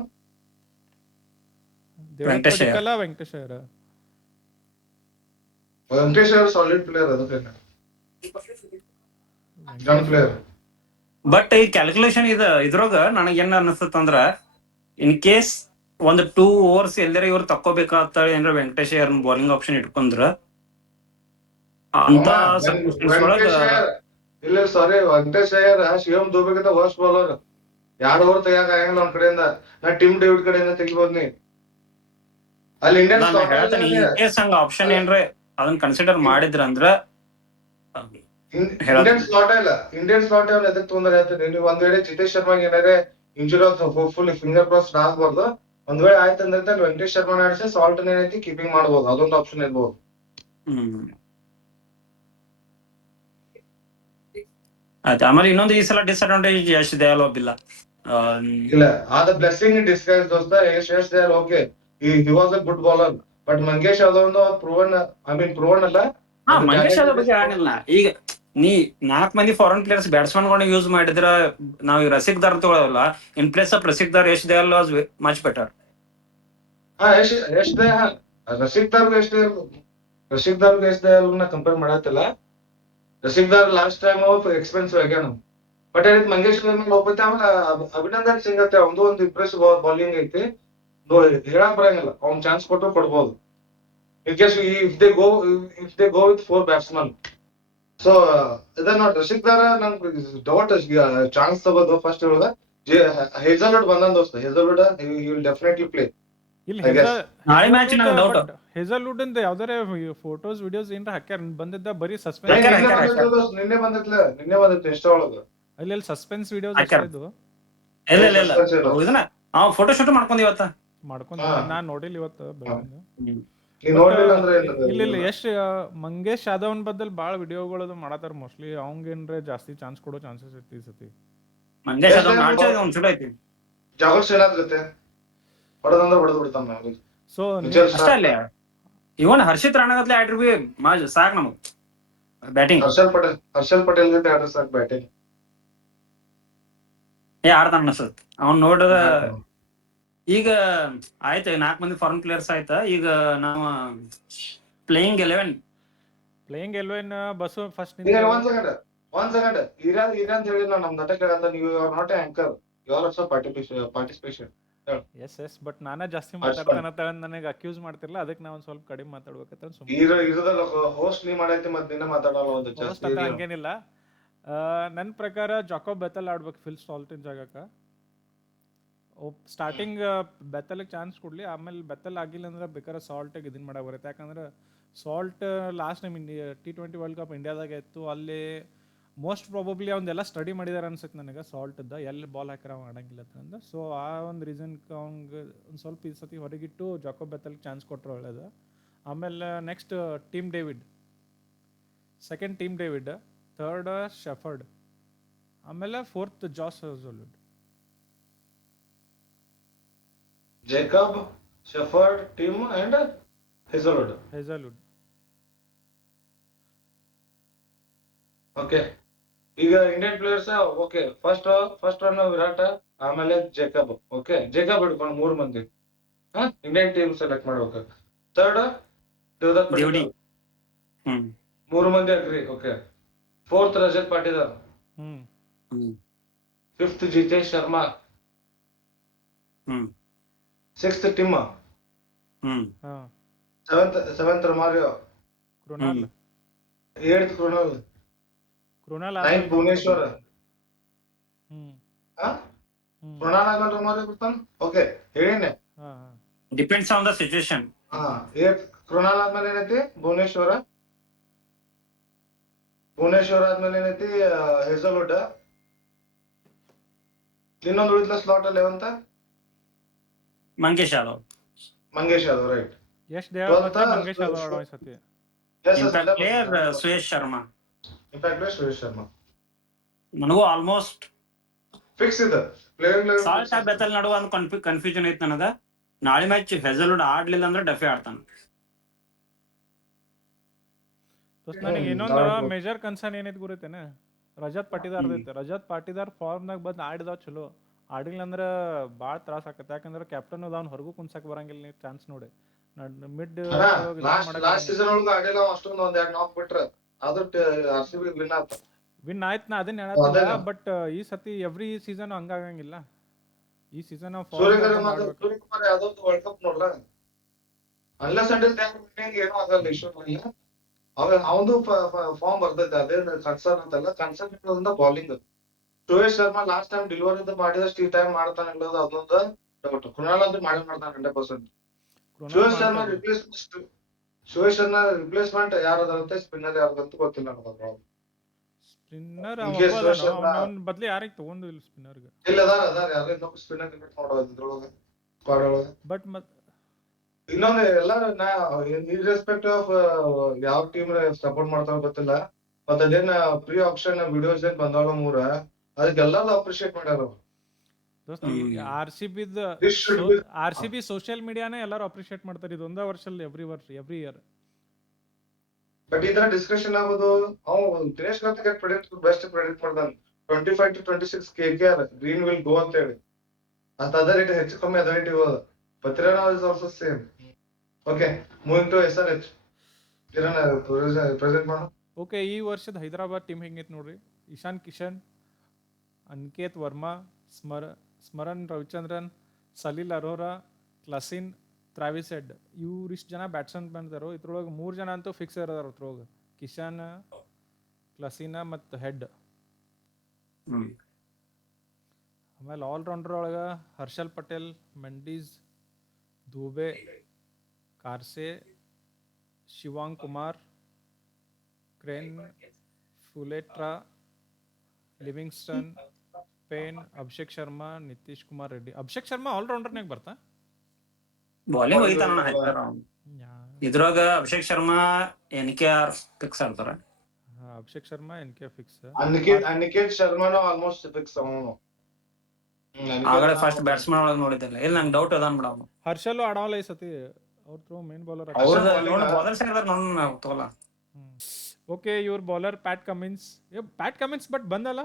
ವೆಂಕಟೇಶ್ ಅಯ್ಯರ್ ಸಾಲಿಡ್ ಪ್ಲೇಯರ್, ಅದಕ್ಕೆ ಗನ್ ಪ್ಲೇಯರ್. ಬಟ್ ಈ ಕ್ಯಾಲ್ಕುಲೇಷನ್ ಇದ್ರೊಳಗ ನನಗೆ ಏನ್ ಅನಿಸ್ತಂದ್ರ, ಇನ್ ಕೇಸ್ ಒಂದು 2 ಓವರ್ಸ್ ಎಲ್ಲರ ಇವ್ರು ತಕ್ಕೋಬೇಕಾಗ್ತ ಏನ್ರ ವೆಂಕಟೇಶ್ ಅಯ್ಯರ್ ಬೌಲಿಂಗ್ ಆಪ್ಷನ್ ಇಟ್ಕೊಂಡ್ರ ಅಂತ ಇಲ್ಲ. ಸಾರಿ, ವೆಂಕಟೇಶ್ ಅಯ್ಯರ್ ಶಿವಮ್ ದುಬೆಗಿಂತ ವರ್ಸ್ಟ್ ಬೌಲರ್. 2 ಓವರ್ ತೆಗಿಯಕ್ ಆಗಂಗಿಲ್ಲ ಅವ್ನ ಕಡೆಯಿಂದ. ನಾ ಟಿಮ್ ಡೇವಿಡ್ ಕಡೆಯಿಂದ ತೆಗಿಬೋದು. ನೀ ಅಲ್ಲಿ ಇಂಡಿಯನ್ ಆಪ್ಷನ್ ಏನ್ರ ಅದನ್ನ ಕನ್ಸಿಡರ್ ಮಾಡಿದ್ರ ಅಂದ್ರ ಇಂಡಿಯನ್ ಸ್ಲಾಟ್ ಅವ್ನ ಎದಕ್ ತೊಂದರೆ ಹೇಳ್ತೀನಿ. ನೀವು ಒಂದ್ ವೇಳೆ ಜಿತೇಶ್ ಶರ್ಮಾಗೆ ಏನಾರೆ ಇಂಜುರಿ ಹೋಪ್ಫುಲ್ ಫಿಂಗರ್ ಕ್ರಾಸ್ ಆಗ್ಬಾರ್ದು. ಒಂದ್ ವೇಳೆ ಆಯ್ತಂದ್ರೆ ವೆಂಕಟೇಶ್ ಶರ್ಮಾ ಆಡಿಸಿ ಸಾಲ್ಟ್ ಏನೈತಿ ಕೀಪಿಂಗ್ ಮಾಡ್ಬೋದು. ಅದೊಂದು ಆಪ್ಷನ್ ಇರ್ಬೋದು. ಆಯ್ತು. ಆಮೇಲೆ ಇನ್ನೊಂದು ಈ ಸಲ ಡಿಸ್ಅಡ್ವಾಂಟೇಜ್ ಯಶ್ ದಯಾಲ್ ಒಬ್ಬಿಲ್ಲ. ಇಲ್ಲ, ಆದ ಬ್ಲೆಸ್ಸಿಂಗ್ ಇನ್ ಡಿಸ್ಗೈಸ್ ದೋಸ್ತ. Yash Dayal okay, he was a good bowler. But Mangesh Yadav proven ಅಲ್ಲ. ಮಂಗೇಶ್ ಯಾದವ್ ಬಗ್ಗೆ ಆಡಿಲ್ಲ. ಈಗ ನೀ 4 ಮಂದಿ ಫಾರಿನ್ ಪ್ಲೇಯರ್ಸ್ ಬ್ಯಾಟ್ಸ್ಮನ್ ಗಳನ್ನ ಯೂಸ್ ಮಾಡಿದ್ರ ನಾವ್ ಈ ರಸಿಕ್ ದಾರ್ ತಗೊಳಲ್ಲ, in place of Rasikh Dar Yash Dayal was much better. ಹಾ ಯಶ್ ದಯಾಲ್ ರಶೀದ್ ದಾರ್ಗ ಯಶ್ ದಯಾಲ್ನ ಕಂಪೇರ್ ಮಾಡತ್ತಿಲ್ಲ. Rashid Dar last time expensive ಆಗ್ಯಾನ. ಬಟ್ ಇದಕ್ ಮಂಗೇಶ್ ಮೇಲೆ ಹೋಗ್ಬತ್ತೆ. ಆಮೇಲೆ ಅಭಿನಂದನ್ ಸಿಂಗ್ ಅಂತ ಒಂದು ಇಂಪ್ರೆಸಿವ್ ಬೌಲಿಂಗ್ ಐತಿ, ಹೇಳಕ್ ಬರಂಗಿಲ್ಲ. ಅವ್ನ್ ಚಾನ್ಸ್ ಕೊಟ್ಟು ಕೊಡ್ಬೋದು. In case if they go with 4 batsman. So ಇದ ನೋಡಿ ರಶೀದ್ ದಾರ ನಂಗೆ ಡೌಟ್ ಚಾನ್ಸ್ ತಗೋದು ಫಸ್ಟ್ ಹೇಳುದ. ಹೇಜಲ್ವುಡ್ ಬಂದನ್ ದೋಸ್ತ, ಹೇಜಲ್ವುಡ್ ವಿಲ್ ಡೆಫಿನೆಟ್ಲಿ ಪ್ಲೇ. ಇಲ್ಲಿ I guess. ನಾಳೆ ಮ್ಯಾಚ್ ನಂಗೆ ಡೌಟ್. ಹೇಜಲ್ವುಡ್ ಇಂದ ಯಾವ್ದಾರ ಫೋಟೋಸ್ ವಿಡಿಯೋಸ್ ಏನ್ರ ಹಾಕ್ಯಾರ ಬಂದಿದ್ದ ಬರೀ ನಿನ್ನೆ ಸಸ್ಪೆನ್ಸ್ ಬಂದಿತ್ತು ಇಷ್ಟ ಒಳಗ. ಅಲ್ಲಿ ಸಸ್ಪೆನ್ಸ್ ವಿಡಿಯೋಸ್ ಹಾಕ್ಯಾರ. ಅಷ್ಟೇ ಇದು ಇಲ್ಲ ಇದನ್ನ ಫೋಟೋ ಶೂಟ್ ಮಾಡ್ಕೊಂಡ್ ಇವತ್ತ ಮಾಡ್ಕೊಂಡ್ ಹಾ. ನಾನ್ ನೋಡಿಲ್ಲ ಇವತ್ತು ಬೆಳಗ್ಗೆ. ನೀನ್ ನೋಡ್ಲಿಲ್ಲ ಅಂದ್ರೆ ಇಲ್ಲ ಯಶ್ ಮಂಗೇಶ್ ಯಾದವ್ನ ಬದಲ್ ಬಾಳ ವಿಡಿಯೋಗಳು ಮಾಡತಾರ. ಮೋಸ್ಟ್ಲಿ ಅವಂಗೇನ್ರೆ ಜಾಸ್ತಿ ಚಾನ್ಸ್ ಕೊಡೋ ಚಾನ್ಸಸ್ ಐತಿ ಈ ಸತಿ. ಮಂಗೇಶ್ ಅದೊಂದು ಆಟ ಒಂದ್ ಚಲೋ ಐತಿ. ಜಾಗಲ್ ಶ್ರೀನಾಥ್ ಜೊತೆ ಹೊಡೆದಂದ್ರೆ ಹೊಡೆದು ಬಿಡ್ತಾನ. ಸೊ ಅಷ್ಟೇ ಅಲ್ಲೇ ಇವನ್ ಹರ್ಷಿತ್ ರಾಣಗತ್ಲೆ ಆಡ್ರಿ ಬಿ ಸಾಕ್ ನಮಗ್ ಬ್ಯಾಟಿಂಗ್. ಹರ್ಷಲ್ ಪಟೇಲ್ ಜೊತೆ ಆಡ್ರೆ ಸಾಕು ಬ್ಯಾಟಿಂಗ್. ಆಡ್ತಾನ ಅನ್ಸತ್ ಅವ್ನ್ ನೋಡ್ರ. ಈಗ ಆಯ್ತು 4 ಮಂದಿ ಫಾರಿನ್ ಪ್ಲೇಯರ್ಸ್ ಆಯ್ತಾ. ಈಗ ನಾವು ಪ್ಲೇಯಿಂಗ್ 11 ಬಸ್ ಫಸ್ಟ್ ಒಂದ್ ಸೆಕೆಂಡ್ ಇರಾ ಅಂತ ಹೇಳಿ ನಾವು ನಮ್ ನಾಟಕ ನೀವು are not anchor, you are also participation. Yes but ನಾನ ಜಾಸ್ತಿ ಮಾತಾಡ್ತಾನ ನನಗೆ ಅಕ್ಯೂಸ್ ಮಾಡ್ತಿರ್ಲ, ಅದಕ್ಕೆ ನಾ ಒಂದ್ ಸ್ವಲ್ಪ ಕಡಿಮೆ ಮಾತಾಡ್ಬೇಕಂತ ಇರದಲ್ಲ ಹೋಸ್ಟ್ ನೀ ಮಾಡೈತಿ ಮತ್ತೆ ನಿನ್ನ ಮಾತಾಡಲ್ಲ ಒಂದು ಜಾಸ್ತಿ. ಹಂಗೇನಿಲ್ಲ. ನನ್ನ ಪ್ರಕಾರ ಜಾಕೋಬ್ ಬೆತಲ್ ಆಡ್ಬೇಕು ಫಿಲ್ ಸಾಲ್ಟಿನ್ ಜಾಗಕ್ಕ. ಸ್ಟಾರ್ಟಿಂಗ್ ಬೆತ್ತಲ್ಗೆ ಚಾನ್ಸ್ ಕೊಡ್ಲಿ, ಆಮೇಲೆ ಬೆತ್ತಲ್ ಆಗಿಲ್ಲ ಅಂದ್ರೆ ಬೇಕಾದ್ರೆ ಸಾಲ್ಟಿಗೆ ಇದನ್ನ ಮಾಡಕ್ ಬರುತ್ತೆ. ಯಾಕಂದ್ರೆ salt last time T20 world cup ಇಂಡಿಯಾದಾಗ ಇತ್ತು. ಅಲ್ಲಿ ಮೋಸ್ಟ್ ಪ್ರಾಬಬ್ಲಿ ಅವನ್ನೆಲ್ಲ ಸ್ಟಡಿ ಮಾಡಿದಾರೆ ಅನ್ಸುತ್ತೆ ನನಗೆ. ಸಾಲ್ಟ್ದ ಎಲ್ಲಿ ಬಾಲ್ ಹಾಕಿರ ಅವ ಆಡಂಗಿಲ್ಲ ಅಂತ. ಸೊ ಆ ಒಂದು ರೀಸನ್ಗೆ ಅವ್ನಿಗೆ ಒಂದು ಸ್ವಲ್ಪ ಈ ಸತಿ ಹೊರಗಿಟ್ಟು ಜಾಕೋಬ್ ಬೆತ್ತಲ್ಗೆ ಚಾನ್ಸ್ ಕೊಟ್ಟರೆ ಒಳ್ಳೇದು. ಆಮೇಲೆ next Tim David, second Tim David, third Shepherd, ಆಮೇಲೆ fourth Josh Hazlewood. Jacob, Shepherd, Tim and Hazlewood. Okay, ಈಗ Indian players okay. First one Virat, ಆಮೇಲೆ ಜೇಕಬ್. ಓಕೆ, ಜೇಕಬ್ ಹಿಡ್ಕೊಂಡು 3 ಮಂದಿ ಇಂಡಿಯನ್ ಟೀಮ್ ಸೆಲೆಕ್ಟ್ ಮಾಡ್ಬೇಕು. ಥರ್ಡ್ ದೇವದತ್ ಪಡಿಕ್ಕಲ್, 3 ಮಂದಿ agree. Okay, fourth Rajat Patidar, fifth Jitesh Sharma, sixth Tim, seventh Romario, eighth Krunal, ninth Bhuvneshwar. Krunal ಆದ್ಮೇಲೆ Romario ಬರ್ತಾನ. Okay ಹೇಳಿನೇ, depends on the situation. ಏತ್ ಕೃಣಾಲ್ ಆದ್ಮೇಲೆ ಏನೈತಿ ಭುವನೇಶ್ವರ ಆದ್ಮೇಲೆ ಏನೈತಿ ಹೇಜಲ್ವುಡ್. ಇನ್ನೊಂದು ಉಳಿದ ಸ್ಲಾಟ್ ಅಲ್ಲಿ ಅಂತ ಮಂಗೇಶ್ ಯಾದವ್ ರೈಟ್. ಯಶ್ ದಯಾಳ್ ಮತ್ತೆ ಮಂಗೇಶ್ ಯಾದವ್ ಆಡೋ ಈ ಸತಿ. ಪ್ಲೇಯರ್ ಸುಯೇಶ್ ಶರ್ಮಾ. ಸುರೇಶ್ ಶರ್ಮಾ ನನಗೂ ಆಲ್ಮೋಸ್ಟ್ ಫಿಕ್ಸ್ ಇದೆ. ಸಾಲ್ಟ್ ಬೆತ್ತಲ್ ನಡುವ ಒಂದು ಕನ್ಫ್ಯೂಷನ್ ಐತಿ ನನಗ. ನಾಳೆ ಮ್ಯಾಚ್ ಹೆಜಲ್ವುಡ್ ಆಡ್ಲಿಲ್ಲ ಅಂದ್ರೆ ಡಫೆ ಆಡ್ತಾನ. ನನಗೆ ಇನ್ನೊಂದು ಮೇಜರ್ ಕನ್ಸರ್ನ್ ಏನೈತಿ ಗುರುತೇನೆ, ರಜತ್ ಪಾಟಿದಾರ್ ಐತೆ. ರಜತ್ ಪಾಟಿದಾರ್ ಫಾರ್ಮ್ನಾಗ ಬಂದು ಆಡಿದಾವ್ ಚಲೋ, ಆಡಿಲ್ಲ ಅಂದ್ರೆ ಭಾಳ ತ್ರಾಸ ಆಕತ್ತೆ. ಯಾಕಂದ್ರೆ ಕ್ಯಾಪ್ಟನ್ ಅವ್ನು ಹೊರಗೂ ಕುನ್ಸಕ್ ಬರಂಗಿಲ್ಲ. ನೀವು ಚಾನ್ಸ್ ನೋಡಿ ಮಿಡ್ ಲಾಸ್ಟ್ ಸೀಸನ್ ಒಳಗ ಆಡಿಲ್ಲ ಅಷ್ಟೊಂದು ಒಂದ್ 2 ನಾಕ್ ಬಿಟ್ರೆ ಆದ್ರೂ RCB ವಿನ್ ಆಯ್ತು. ನಾ ಅದನ್ನ ಹೇಳತ್ತಿಲ್ಲ, ಬಟ್ ಈ ಸತಿ ಎವ್ರಿ ಸೀಸನ್ ಹಂಗಾಗಂಗಿಲ್ಲ. ಈ season Suryakumar Yadav World Cup ನೋಡ್ಲ, ಅನ್ಲೆಸ್ ಅಂಟಿಲ್ ಏನೂ ಆಗಲ್ಲ. ಇಶ್ಯೂ ಇಲ್ಲ. ಅವಂದು ಫಾರ್ಮ್ ಬರ್ತೈತೆ. ಅದೇ ಕನ್ಸರ್ನ್ ಅಂತಲ್ಲ. ಕನ್ಸರ್ನ್ ಇರೋದ್ರಿಂದ bowling. Suresh Sharma last time delivery ಮಾಡಿದಷ್ಟು ಈ ಟೈಮ್ ಮಾಡ್ತಾನೆ ಇಲ್ಲೋದು ಅದೊಂದು ಡೌಟ್. ಕೃಣಾಲ್ ಅಂತೂ ಮಾಡ್ತಾನೆ 100%. ಸುರೇಶ್ ಶರ್ಮಾ ರಿಪ್ಲೇಸ್ಮೆಂಟ್ ಯಾರದಂತೆ, ಸ್ಪಿನ್ನರ್ ಯಾರದಂತ ಗೊತ್ತಿಲ್ಲ ನನಗೆ. ಸ್ಪಿನ್ನರ್ ಬದ್ಲಿ ಯಾರಿಗೆ ತಗೊಂಡು ಇಲ್ಲ ಸ್ಪಿನ್ನರ್. ಇಲ್ಲ ಅದಾರ ಯಾರು ಇನ್ನೊಬ್ಬ ಸ್ಪಿನ್ನರ್ ಕ್ರಿಕೆಟ್ ಮಾಡೋದು ಇದ್ರೊಳಗೆ ಸ್ಕ್ವಾಡ್ ಒಳಗೆ. ಬಟ್ ಇನ್ನೊಂದು ಎಲ್ಲಾರು ಇರ್ರೆಸ್ಪೆಕ್ಟಿವ್ ಆಫ್ ಯಾವ ಟೀಮ್ ಸಪೋರ್ಟ್ ಮಾಡ್ತಾರ ಗೊತ್ತಿಲ್ಲ. ಮತ್ತ ಅದೇನ್ ಪ್ರೀ ಆಪ್ಷನ್ ವಿಡಿಯೋಸ್ ಏನ್ ಬಂದಾವ 3, ಅದಕ್ಕೆಲ್ಲರೂ ಅಪ್ರಿಶಿಯೇಟ್ ಮಾಡ್ಯಾರ. RCB ಸೋಷಿಯಲ್ ಮೀಡಿಯಾನೇ ಎಲ್ಲರೂ ಅಪ್ರಿಶಿಯೇಟ್ ಮಾಡ್ತಾರೆ. ಇದೊಂದ ವರ್ಷ ಎವ್ರಿ ಇಯರ್ ಬಟ್ ಈ ತರ ಡಿಸ್ಕಷನ್ ಆಗೋದು ಅವ್ ದಿನೇಶ್ ಕಾರ್ತಿಕ್ ಬೆಸ್ಟ್ ಪ್ರೆಡಿಕ್ಟ್ ಮಾಡ್ದಾನ 25 to 26 KKR Green will go ಅಂತ ಹೇಳಿ ಅಂತ ಅದೇ ರೇಟ್ ಹೆಚ್ಚು ಕಮ್ಮಿ ಅದೇ ರೇಟ್ ಇವಾಗ Pathirana is also same. Okay moving to SRH Kiran present ಮಾಡು. ಓಕೆ, ಈ ವರ್ಷದ ಹೈದರಾಬಾದ್ ಟೀಮ್ ಹೆಂಗೈತೆ ನೋಡ್ರಿ. Ishan Kishan, Aniket Varma, Smaran Ravichandran, Salil Arora, Klaasen, Travis Head ಇವ್ರಿಷ್ಟು ಜನ ಬ್ಯಾಟ್ಸ್ಮನ್ ಬಂದಾರೋ. ಇದ್ರೊಳಗೆ 3 ಜನ ಅಂತೂ ಫಿಕ್ಸ್ ಇರೋದಾರ. ಇದ್ರೊಳಗೆ ಕಿಶನ್, ಕ್ಲಸಿನ ಮತ್ತು ಹೆಡ್. ಆಮೇಲೆ ಆಲ್ರೌಂಡರ್ ಒಳಗೆ ಹರ್ಷಲ್ ಪಟೇಲ್, ಮೆಂಡೀಸ್, ದುಬೆ, ಕಾರ್ಸೆ, ಶಿವಾಂಗ್ ಕುಮಾರ್, ಕ್ರೇನ್, ಫುಲೆಟ್ರಾ, ಲಿವಿಂಗ್ಸ್ಟನ್, ಪೇನ್, ಅಭಿಷೇಕ್ ಶರ್ಮಾ, ನಿತೀಶ್ ಕುಮಾರ್ ರೆಡ್ಡಿ. ಅಭಿಷೇಕ್ ಶರ್ಮಾ ಆಲ್ರೌಂಡರ್ನಾಗ ಬರ್ತಾ? ಬಾಲಿಂಗ್ ಹೋಗಿತಾನ ಇದ್ರಾಗ ಅಭಿಷೇಕ್ ಶರ್ಮಾ NKR ಫಿಕ್ಸ್ ಆಡ್ತಾರ. Abhishek Sharma NK fix. ಅನಿಕೇತ್ ಶರ್ಮಾನು ಆಲ್ಮೋಸ್ಟ್ ಫಿಕ್ಸ್ ಅವನು. ಆಗಲೇ ಫಸ್ಟ್ ಬ್ಯಾಟ್ಸ್ಮನ್ ಒಳಗೆ ನೋಡಿದ್ದಿಲ್ಲ. ಇಲ್ಲ ನಂಗೆ ಡೌಟ್ ಅದಾನ ಬಿಡ ಅವನು. ಹರ್ಷಲ್ ಆಡವಲ್ಲ ಈ ಸತಿ. ಅವ್ರ ಥ್ರೋ ಮೇನ್ ಬೌಲರ್. ಬಾಲರ್ಸ್ ತಗೋಲ್ಲ. ಓಕೆ, ಇವ್ರ ಬೌಲರ್ ಪ್ಯಾಟ್ ಕಮಿನ್ಸ್ ಬಟ್ ಬಂದಲ್ಲ.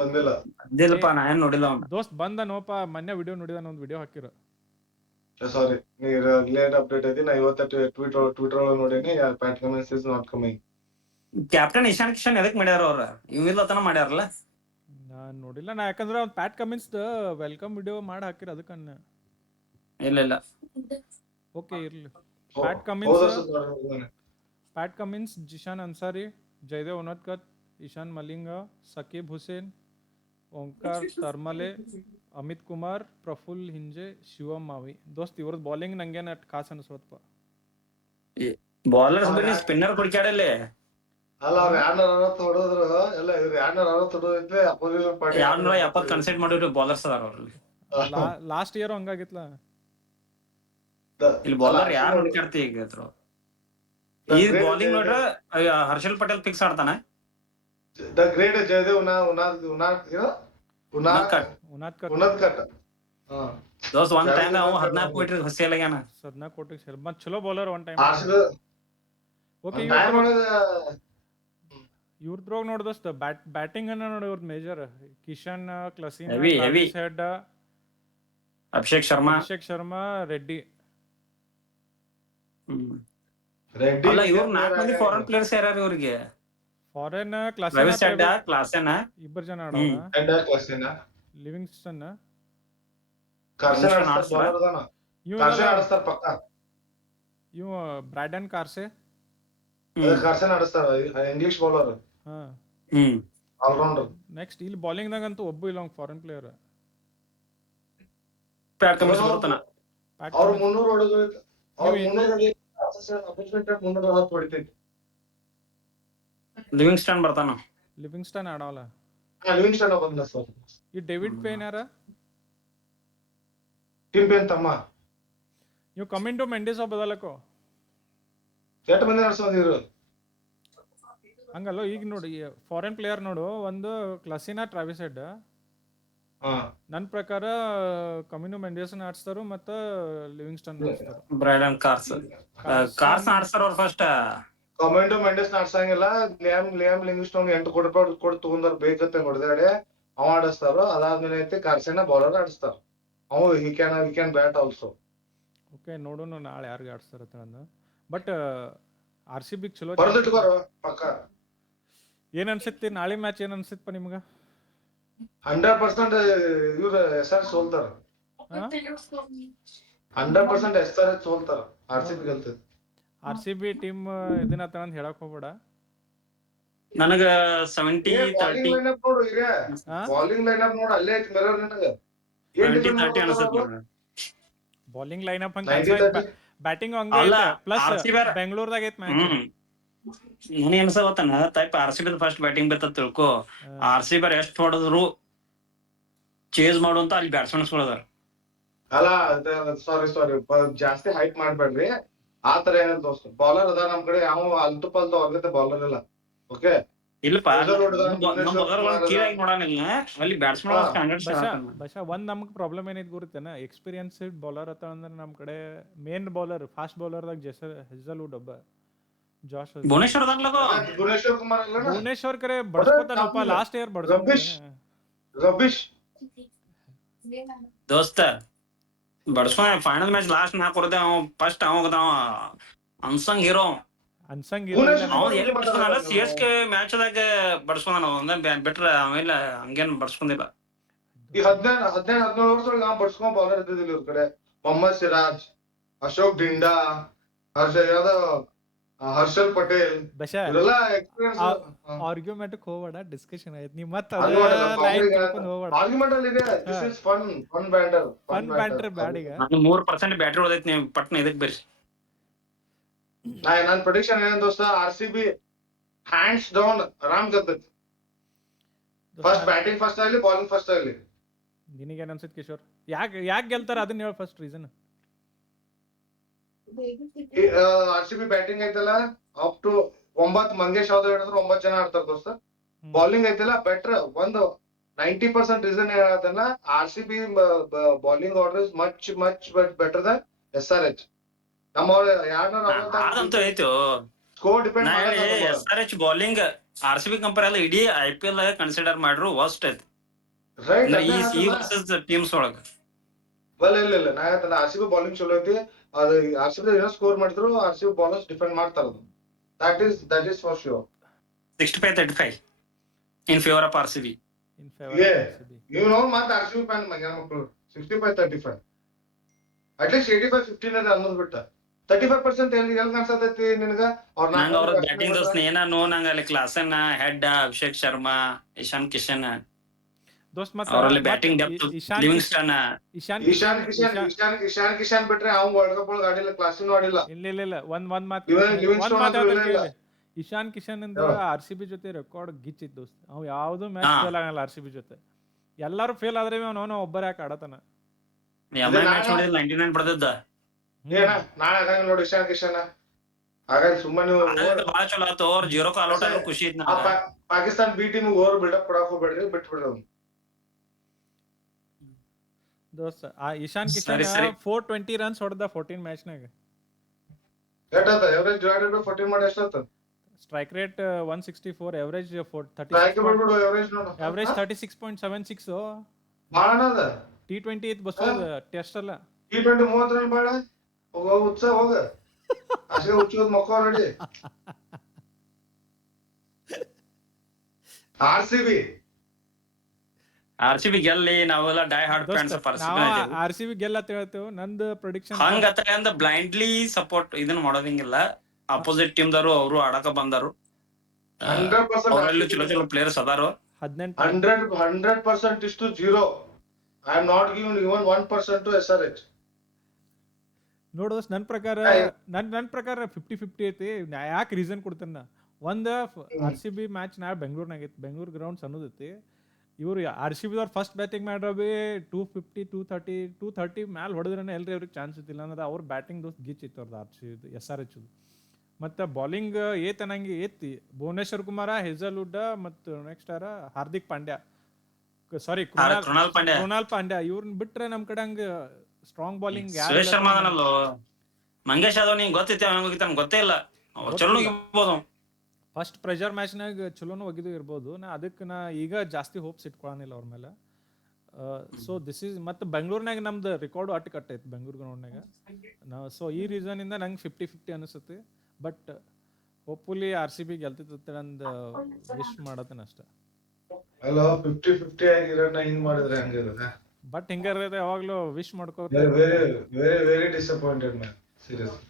ಬಂದಿಲ್ಲ. ಅದಿಲ್ಲಪ್ಪ ನಾ ಏನ್ ನೋಡಿಲ್ಲ ಅವ್ನ. ದೋಸ್ತ್ ಬಂದ ನೋಪ, ಮೊನ್ನೆ ವಿಡಿಯೋ ನೋಡಿದ, ಒಂದು ವಿಡಿಯೋ ಹಾಕಿರೋ. ಸಾರಿ ಲೇಟ್ ಅಪ್ಡೇಟ್ ಐತಿ. ನಾ ಇವತ್ತ ಟ್ವಿಟರ್ ಒಳಗೆ ನೋಡೀನಿ. Pat Cummins is not coming. Captain Ishan Kishan ಎದಕ್ ಮಾಡ್ಯಾರ ಅವ್ರ? ಇವಿಲ್ಲತನ ಮಾಡ್ಯಾರಲ್ಲ. ನಾನ್ ನೋಡಿಲ್ಲ. ನಾ ಯಾಕಂದ್ರೆ ಅವ್ನು ಪ್ಯಾಟ್ ಕಮಿನ್ಸ್ ವೆಲ್ಕಮ್ ವಿಡಿಯೋ ಮಾಡಿ ಹಾಕಿರ ಅದಕ್ಕನ್ನ. ಇಲ್ಲ ಓಕೆ ಇರ್ಲಿ. Pat Cummins, Zeeshan Ansari, Jaydev Unadkat, Ishan Malinga, Saqib Hussain, Omkar Tarmale, Amit Kumar, Praful Hinge, Shivam Mavi. ದೋಸ್ತ್ ಇವ್ರದ್ದು ಬೌಲಿಂಗ್ ನಂಗೇನ ಖಾಸ್ ಅನ್ಸೋದಪ್ಪ. ಬೌಲರ್ಸ್ ಬನ್ನಿ ಸ್ಪಿನ್ನರ್ ಕುಡಿಕಾಡಲ್ಲಿ. ಅಲ್ಲ ಅವ್ರ 260 ಹೊಡೋದ್ರು ಎಲ್ಲ. ಇವ್ರು 260 ಹೊಡೋದಿದ್ರೆ ಅಪೋಸಿಷನ್ ಪಾರ್ಟಿ 270 ಕನ್ಸಿಡರ್ ಮಾಡಿದ್ರು ಬೌಲರ್ಸ್ ಅದಾರ ಅವ್ರಲ್ಲಿ. ಲಾಸ್ಟ್ ಇಯರ್ ಹಂಗಾಗಿತ್ಲ. ಇಲ್ಲಿ ಬೌಲರ್ ಯಾರು ಹುಡುಕಾಡ್ತಿ ಈಗ ಈ ಬೌಲಿಂಗ್ ನೋಡ್ರ ಹರ್ಷಲ್ ಪಟೇಲ್ ಫಿಕ್ಸ್ ಆಡ್ತಾನೆ. The great Jaydev Unadkat. ದೋಸ್ತ್ ಒಂದ್ ಟೈಮ್ ಅವ 14 ಕೋಟಿ ಹೊಸೇಲಾಗ್ಯಾನ. 14 ಕೋಟಿ ಸೇಲ್ ಮತ್ ಚಲೋ ಬೌಲರ್ ಒನ್ ಟೈಮ್. ಓಕೆ, ಇವ್ರದ್ರೋಗ ನೋಡ್ ದೋಸ್ತ ಬ್ಯಾಟಿಂಗ್ ಅನ್ನ ನೋಡಿ. ಇವ್ರದ್ ಮೇಜರ್ ಕಿಶನ್, ಕ್ಲಸಿನ್, ಹೆಡ್, ಅಭಿಷೇಕ್ ಶರ್ಮಾ, ರೆಡ್ಡಿ. ಅಲ್ಲ ಇವ್ರು 4 ಮಂದಿ ಫಾರಿನ್ ಪ್ಲೇಯರ್ಸ್ ಯಾರು ಇವ್ರಿಗೆ? ಫಾರಿನ್ ಕ್ಲಾಸೆನ ಇಬ್ಬರು ಜನ ಆಡೋಣ. ಲಿವಿಂಗ್ಸ್ಟನ್, ಇವ್ ಬ್ರಾಡನ್ ಕಾರ್ಸೆ ಆಡಿಸ್ತಾರ. English bowler, all rounder. ನೆಕ್ಸ್ಟ್ ಇಲ್ಲಿ ಬೌಲಿಂಗ್ ದಾಗಂತೂ ಒಬ್ಬ ಇಲ್ಲ ಫಾರಿನ್ ಪ್ಲೇಯರ್. ಪ್ಯಾಟ್ ಕಮಿನ್ಸ್ ಬರ್ತಾನ. ಅವ್ರು 300 ಹೊಡೆದ್ರು. 310 ಹೊಡಿತೈತಿ. ಲಿವಿಂಗ್ಸ್ಟನ್ ಆಡವಲ್ಲ. ಲಿವಿಂಗ್ಸ್ಟನ್ ಬಂದ ಸರ್. ಈ ಡೇವಿಡ್ ಪೇನ್ ಯಾರ? ಟಿಮ್ ಪೇನ್ ತಮ್ಮ. ಇವ್ ಕಮಿಂಗ್ ಟು ಮೆಂಡಿಸ್ ಬದಲಕೋ ಎಷ್ಟು ಮಂದಿ ನಡೆಸೋದಿರು ಹಂಗಲ್ಲ. ಈಗ ನೋಡಿ ಫಾರಿನ್ ಪ್ಲೇಯರ್ ನೋಡು, ಒಂದು ಕ್ಲಸಿನಾ, ಟ್ರಾವಿಸ್ ಹೆಡ್. ನನ್ನ ಪ್ರಕಾರ ಕಮಿನು ಮೆಂಡಿಸನ್ ಆಡ್ಸ್ತಾರು ಮತ್ತು ಲಿವಿಂಗ್ಸ್ಟನ್ ಆಡ್ಸ್ತಾರು. ಬ್ರೈಡನ್ ಕಾರ್ಸ್ ಆಡ್ಸ್ತಾರ ಅವ್ರು ಫಸ್ಟ್. ಕಮೆಂಟು ಮೆಂಡಿಸ್ ಆಡ್ಸಂಗಿಲ್ಲ. ಲಿಯಾಮ್ ಲಿವಿಂಗ್ಸ್ಟನ್ 8 ಕೋಟಿ ರೂಪಾಯಿ ಕೊಟ್ಟು ತಗೊಂಡಾರ ಬೇಕಂತ ಹೊಡೆದಾಡೆ ಅವ ಆಡಿಸ್ತಾರ. ಅದಾದ್ಮೇಲೆ ಐತಿ ಕಾರ್ಸೆನ ಬೌಲರ್ ಆಡಿಸ್ತಾರ. ಅವು he can bat also. Okay, ನೋಡೋಣ ನಾಳೆ ಯಾರಿಗೆ ಆಡಿಸ್ತಾರ ಅಂತ. ಬಟ್ RCB ಚಲೋ ಪಕ್ಕ. ಏನ್ ಅನ್ಸುತ್ತೆ ನಾಳೆ ಮ್ಯಾಚ್? ಏನ್ ಅನ್ಸುತ್ತಪ್ಪ ನಿಮ್ಗ? 100% ಇವ್ರು SR ಸೋಲ್ತಾರ. 100% SR ಸೋಲ್ತಾರ. RCB ಗೆಲ್ತೈತಿ. RCB team ಇದನ್ನ ಅಂತ ಹೇಳಕ್ ಹೋಗ್ಬೇಡ. ನನಗ 70-30 ನೋಡು. ಈಗ ಬೌಲಿಂಗ್ ಲೈನಪ್ ನೋಡು, ಅಲ್ಲೇ ಐತಿ ಮಿರರ್ ನನಗ. 70-30 ಅನ್ಸುತ್ತೆ ನನಗೆ. ಬೌಲಿಂಗ್ ಲೈನಪ್ ಹಂಗ, ಬ್ಯಾಟಿಂಗ್ ಹಂಗ ಪ್ಲಸ್ ಬೆಂಗಳೂರದಾಗ ಐತಿ ಮ್ಯಾಚ್. ನನಗೆ ಅನ್ಸವತ್ತನ ಟೈಪ್ RCB ಫಸ್ಟ್ ಬ್ಯಾಟಿಂಗ್ ಬೇತ ತಿಳ್ಕೊ. RCB ಎಷ್ಟು ಹೊಡೆದ್ರು ಚೇಸ್ ಮಾಡುವಂತ ಅಲ್ಲಿ ಬ್ಯಾಟ್ಸ್ಮನ್ಸ್ ಅದಾರ. ಅಲ್ಲ ಸಾರಿ ಜಾಸ್ತಿ ಹೈಟ್ ಮಾಡ್ಬೇಡ್ರಿ. ಆತರ ಏನಿಲ್ಲ ದೋಸ್ತ. ಬೌಲರ್ ಅದ ನಮ್ ಕಡೆ. ಯಾವ ಅಲ್ತು ಪಲ್ತು ಅವ್ರಗತೆ ಬೌಲರ್ ಇಲ್ಲ. ಓಕೆ, ಇಲ್ಲಪ್ಪ ಕೀಳಾಗಿ ನೋಡೋಣಿಲ್ಲ ಅಲ್ಲಿ ಬ್ಯಾಟ್ಸ್ಮನ್ ಬಶ ಒಂದ್ ನಮ್ಗ್ ಪ್ರಾಬ್ಲಮ್ ಏನೈತಿ ಗೊತ್ತೇನ? ಎಕ್ಸ್ಪೀರಿಯನ್ಸ್ಡ್ ಬೌಲರ್ ಅತ್ತ ಅಂದ್ರೆ ನಮ್ ಕಡೆ ಮೇನ್ ಬೌಲರ್ ಫಾಸ್ಟ್ ಬೌಲರ್ದಾಗ ಹೆಜಲ್ವುಡ್ ಒಬ್ಬ. ಜಾಶ್ ಭುವನೇಶ್ವರ್ ಅದಾರ್ಲಗೋ ಭುವನೇಶ್ವರ್ ಕುಮಾರ್ ಅಲ್ಲ ಭುವನೇಶ್ವರ್ ಕರೆ ಬಡ್ಸ್ಕೊತಾನಪ್ಪ ಲಾಸ್ಟ್ ಇಯರ್ ರಬೀಶ್ ರಬೀಶ್ ದೋಸ್ತ ಬಡ್ಸ್ಕೊ ಫೈನಲ್ ಮ್ಯಾಚ್ ಲಾಸ್ಟ್ ನಾಲ್ಕು ಹೊಡೆದ ಅವ ಫಸ್ಟ್ ಅವ ಅನ್ಸಂಗ್ ಹೀರೋ ಅನ್ಸಂಗ್ ಅವ ಎಲ್ಲಿ ಬಡ್ಸ್ಕೊಂಡಲ್ಲ ಸಿ ಎಸ್ ಕೆ ಮ್ಯಾಚ್ ದಾಗ ಬಡ್ಸ್ಕೊಂಡ ಒಂದ ಬಿಟ್ರ ಆಮೇಲೆ ಹಂಗೇನ್ ಬಡ್ಸ್ಕೊಂಡಿಲ್ಲ. ಈ 17 ವರ್ಷದೊಳಗೆ ನಾವು ಬಡ್ಸ್ಕೊಂಡ್ ಬೌಲರ್ ಇದ್ದಿದ್ದಿಲ್ಲ ಇವ್ರ ಕಡೆ. ಮೊಹಮ್ಮದ್ ಸಿರಾಜ್, ಅಶೋಕ್ ದಿಂಡಾ, ಹರ್ಷಲ್ ಪಟೇಲ್ ಇವರೆಲ್ಲ ಎಕ್ಸ್ಪೀರಿಯನ್ಸ್. ಆರ್ಗ್ಯುಮೆಂಟ್ ಹೋಗ್ಬೇಡ, ಡಿಸ್ಕಷನ್ ಆಯ್ತು. ನೀವ್ ಆರ್ಗ್ಯುಮೆಂಟ್ ಅಲ್ಲಿ ಇದೆ. This is fun banter. Fun banter bad. ಈಗ 3% ಬ್ಯಾಟ್ರಿ ಉಳಿದೈತಿ, ನೀವು ಪಟ್ನ ಇದಕ್ ಬರ್ರಿ. ನನ್ ಪ್ರೊಡಿಕ್ಷನ್ ಏನ್ ದೋಸ್ತ, RCB ಹ್ಯಾಂಡ್ಸ್ ಡೌನ್ ಆರಾಮ್ ಗೆದ್ದೈತಿ. ಫಸ್ಟ್ ಬ್ಯಾಟಿಂಗ್ ಫಸ್ಟ್ ಆಗಲಿ, ಬಾಲಿಂಗ್ ಫಸ್ಟ್ ಆಗಲಿ. ನಿನಗೇನ್ ಅನ್ಸುತ್ತೆ ಕಿಶೋರ್? ಯಾಕೆ ಗೆಲ್ತಾರ ಅದನ್ನ ಹೇಳ ಫಸ್ಟ್ ರೀಸನ್. RCB ಬ್ಯಾಟಿಂಗ್ ಐತಲ್ಲ, ಅಪ್ ಟು 9 ಮಂಗೇಶ್ ಯಾವ್ದು ಹೇಳಿದ್ರು 9 ಜನ ಆಡ್ತಾರ ದೋಸ್ತ. ಬಾಲಿಂಗ್ ಐತಲ್ಲ ಬೆಟರ್. ಒಂದು 90% ರೀಸನ್ ಹೇಳತ್ತಲ್ಲ, RCB bowling order is much much better than SRH. ಅದಂತೂ ಐತೋ score depend SRH bowling RCB compare ಎಲ್ಲ ಇಡೀ IPL ಕನ್ಸಿಡರ್ ಮಾಡ್ರು ವರ್ಸ್ಟ್ ಐತಿ ಈ ಟೀಮ್ಸ್ ಒಳಗ. ಇಲ್ಲ ನಾ ಹೇಳ್ತಾನೆ RCB ಬಾಲಿಂಗ್ ಚಲೋ ಐತಿ. ಅದು RCB ಏನೋ ಸ್ಕೋರ್ ಮಾಡಿದ್ರು RCB ಬಾಲರ್ಸ್ ಡಿಫೆಂಡ್ ಮಾಡ್ತಾರದು. That is for sure. 65-35 in favour of RCB. ನೀವು ನೋಡಿ ಮತ್ತೆ RCB ಫ್ಯಾನ್ ಮಗ ಮಕ್ಕಳು. 65-35 ಅಟ್ಲೀಸ್ಟ್ 85-15 ಅದ ಅನ್ನೋದು ಬಿಟ್ಟ 35% ಎಲ್ಲಿ ಕಾಣಿಸತೈತಿ ನಿನಗ? ಅವ್ರ ಬ್ಯಾಟಿಂಗ್ ದೋಸ್ತ ಏನೋ ನಂಗ ಅಲ್ಲಿ ಕ್ಲಾಸನ್ ಹೆಡ್ ಅಭಿಷೇಕ್ ಶರ್ಮಾ, ಇಶಾನ್ ಕಿಶನ್ ದೋಸ್ತ್ ಅವರಲ್ಲಿ batting depth, Livingston, Ishan Kishan ಬಿಟ್ರೆ ಅವ್ನು ವರ್ಲ್ಡ್ ಕಪ್ ಒಳಗೆ ಆಡಿಲ್ಲ, ಕ್ಲಾಸಿನೂ ಆಡಿಲ್ಲ. ಇಲ್ಲ ಒಂದ್ ಮಾತು ಇಶಾನ್ ಕಿಶನ್ ಇಂದ RCB ಜೊತೆ ರೆಕಾರ್ಡ್ ಗಿಚ್ಚಿತ್ ದೋಸ್ತ್. ಅವ್ ಯಾವ್ದು ಮ್ಯಾಚ್ ಫೇಲ್ ಆಗಲ್ಲ RCB ಜೊತೆ. ಎಲ್ಲಾರು ಫೇಲ್ ಆದ್ರೆ ಅವನು ಒಬ್ಬರ ಯಾಕೆ ಆಡತಾನ. ಮ್ಯಾಚ್ ನೋಡಿದ್ರೆ 99 ಬಡ್ದದ್ದ. ನಾಳೆ ನೋಡಿ ಇಶಾನ್ ಕಿಶನ್ ಹಾಗಾಗಿ ಸುಮ್ಮನೆ ಬಹಳ ಚಲೋ ಆಯ್ತು. ಅವ್ರ 0 ಕಾಲ್ ಔಟ್ ಆದ್ರೂ ಖುಷಿ ಐತಿ. Pakistan B team over buildup ಕೊಡಕ್ ಹೋಗ್ಬೇಡ್ರಿ, ಬಿಟ್ಬಿಡ್ರಿ ಅವ್ನು. ದೋಸ್ತ ಇಶಾನ್ ಕಿಶನ್ 420 ರನ್ಸ್ ಹೊಡೆದ 14 ಮ್ಯಾಚ್ ನಾಗ. ಎಷ್ಟಾತ ಎವರೇಜ್ ಡಿವೈಡೆಡ್ ಬೈ 14 ಮಾಡಿ ಎಷ್ಟಾತ? Strike rate 164, average 36.76. ಬಾಳನ ಅದ. T20 ಐತ್ ಬಸೋದ, ಟೆಸ್ಟ್ ಅಲ್ಲ. T20 30 ರನ್ ಬಾಳ. ಹೋಗ ಉತ್ಸಾಹ ಹೋಗ. ಅಷ್ಟೇ ಹುಚ್ಚೋದ್ ಮಕ್ಕಳು ಆಲ್ರೆಡಿ. RCB ಗೆಲ್ಲಿ, ನಾವೆಲ್ಲ dye hard fans of RCB ಗೆಲ್ಲ ಅಂತ ಹೇಳ್ತೇವೆ. ನಂದು ಪ್ರೆಡಿಕ್ಷನ್ ಹಂಗಂತ ಬ್ಲೈಂಡ್ಲಿ ಸಪೋರ್ಟ್ ಇದನ್ನ ಮಾಡೋದಂಗಿಲ್ಲ. ಅಪೋಸಿಟ್ ಟೀಮ್ ದವರು ಅವರು ಆಡಕ ಬಂದಾರು, 100% ಚಲೋ ಪ್ಲೇಯರ್ಸ್ ಅದಾರು. 100% ಇಷ್ಟು 0. I am not giving even 1% to SRH. ನೋಡು ನನ್ನ ಪ್ರಕಾರ 50-50 ಐತಿ. ಯಾಕೆ ರೀಸನ್ ಕೊಡ್ತೇನೆ. ಒಂದು RCB ಮ್ಯಾಚ್ ನಾಳೆ ಬೆಂಗಳೂರಿನಾಗ ಐತಿ. ಬೆಂಗಳೂರು ಗ್ರೌಂಡ್ಸ್ ಅನ್ನೋದೈತಿ. ಇವ್ರು RCB ದವ್ರು ಫಸ್ಟ್ ಬ್ಯಾಟಿಂಗ್ ಮಾಡ್ರ ಬಿ 230 ಮ್ಯಾಲ್ ಹೊಡೆದ್ರೆ ಎಲ್ರಿ ಅವ್ರಿಗೆ ಚಾನ್ಸ್ ಇತ್ತಿಲ್ಲ ಅನ್ನೋದು. ಅವ್ರ ಬ್ಯಾಟಿಂಗ್ ದೋಸ್ತ್ ಗಿಚ್ ಇತ್ತು ಅವ್ರದ್ದು SRH. ಮತ್ತು ಬಾಲಿಂಗ್ ಅನ್ನಂಗೆ ಏತಿ. ಭುವನೇಶ್ವರ್ ಕುಮಾರ, ಹೆಜಲ್ವುಡ್ ಮತ್ತು ನೆಕ್ಸ್ಟ್ ಹಾರ್ದಿಕ್ ಪಾಂಡ್ಯ, ಸಾರಿ ಕೃಣಾಲ್ ಪಾಂಡ್ಯ. ಇವ್ರನ್ನ ಬಿಟ್ರೆ ನಮ್ ಕಡೆ ಹಂಗ ಸ್ಟ್ರಾಂಗ್ ಬಾಲಿಂಗ್ ಸುರೇಶ್ ಶರ್ಮಾ ಅದನಲ್ಲೋ. ಮಂಗೇಶ್ ಯಾದವ್ ನಿಂಗೆ ಗೊತ್ತೈತಿ, ಅವನಿಗೆ ಗೊತ್ತೇ ಇಲ್ಲ. ಚಲೋ ಇರ್ಬೋದು. ಫಸ್ಟ್ ಪ್ರೆಷರ್ ಮ್ಯಾಚ್ನಾಗ ಚಲೋನು ಒಗಿದು ಇರ್ಬೋದು. ಅದಕ್ಕೆ ಈಗ ಜಾಸ್ತಿ ಹೋಪ್ಸ್ ಇಟ್ಕೊಳ್ಳೋನಿಲ್ಲ ಅವ್ರ ಮೇಲೆ. ಸೊ ದಿಸ್ ಈಸ್ ಮತ್ತು ಬೆಂಗಳೂರಿನಾಗ ನಮ್ದು ರೆಕಾರ್ಡು ಅಟ್ಟು ಕಟ್ಟೈತಿ ಬೆಂಗಳೂರು ಗ್ರೌಂಡ್ನಾಗ. ಸೊ ಈ ರೀಸನ್ ಇಂದ ನಂಗೆ 50-50 ಅನಿಸುತ್ತೆ. ಬಟ್ ಹೋಪ್ಫುಲಿ RCB ಗೆಲ್ತಿತ್ತು ನಂದು ವಿಶ್ ಮಾಡತ್ತೇನೆ ಅಷ್ಟೇ. ಅಲ್ಲ 50-50 ಆಗಿರೋಣ ಹಿಂಗ್ ಮಾಡಿದ್ರೆ ಹಂಗಿರುತ್ತೆ. ಬಟ್ ಹಿಂಗಾದ್ರೆ ಯಾವಾಗ್ಲೂ ವಿಶ್ ಮಾಡ್ಕೋ. Very disappointed man, seriously.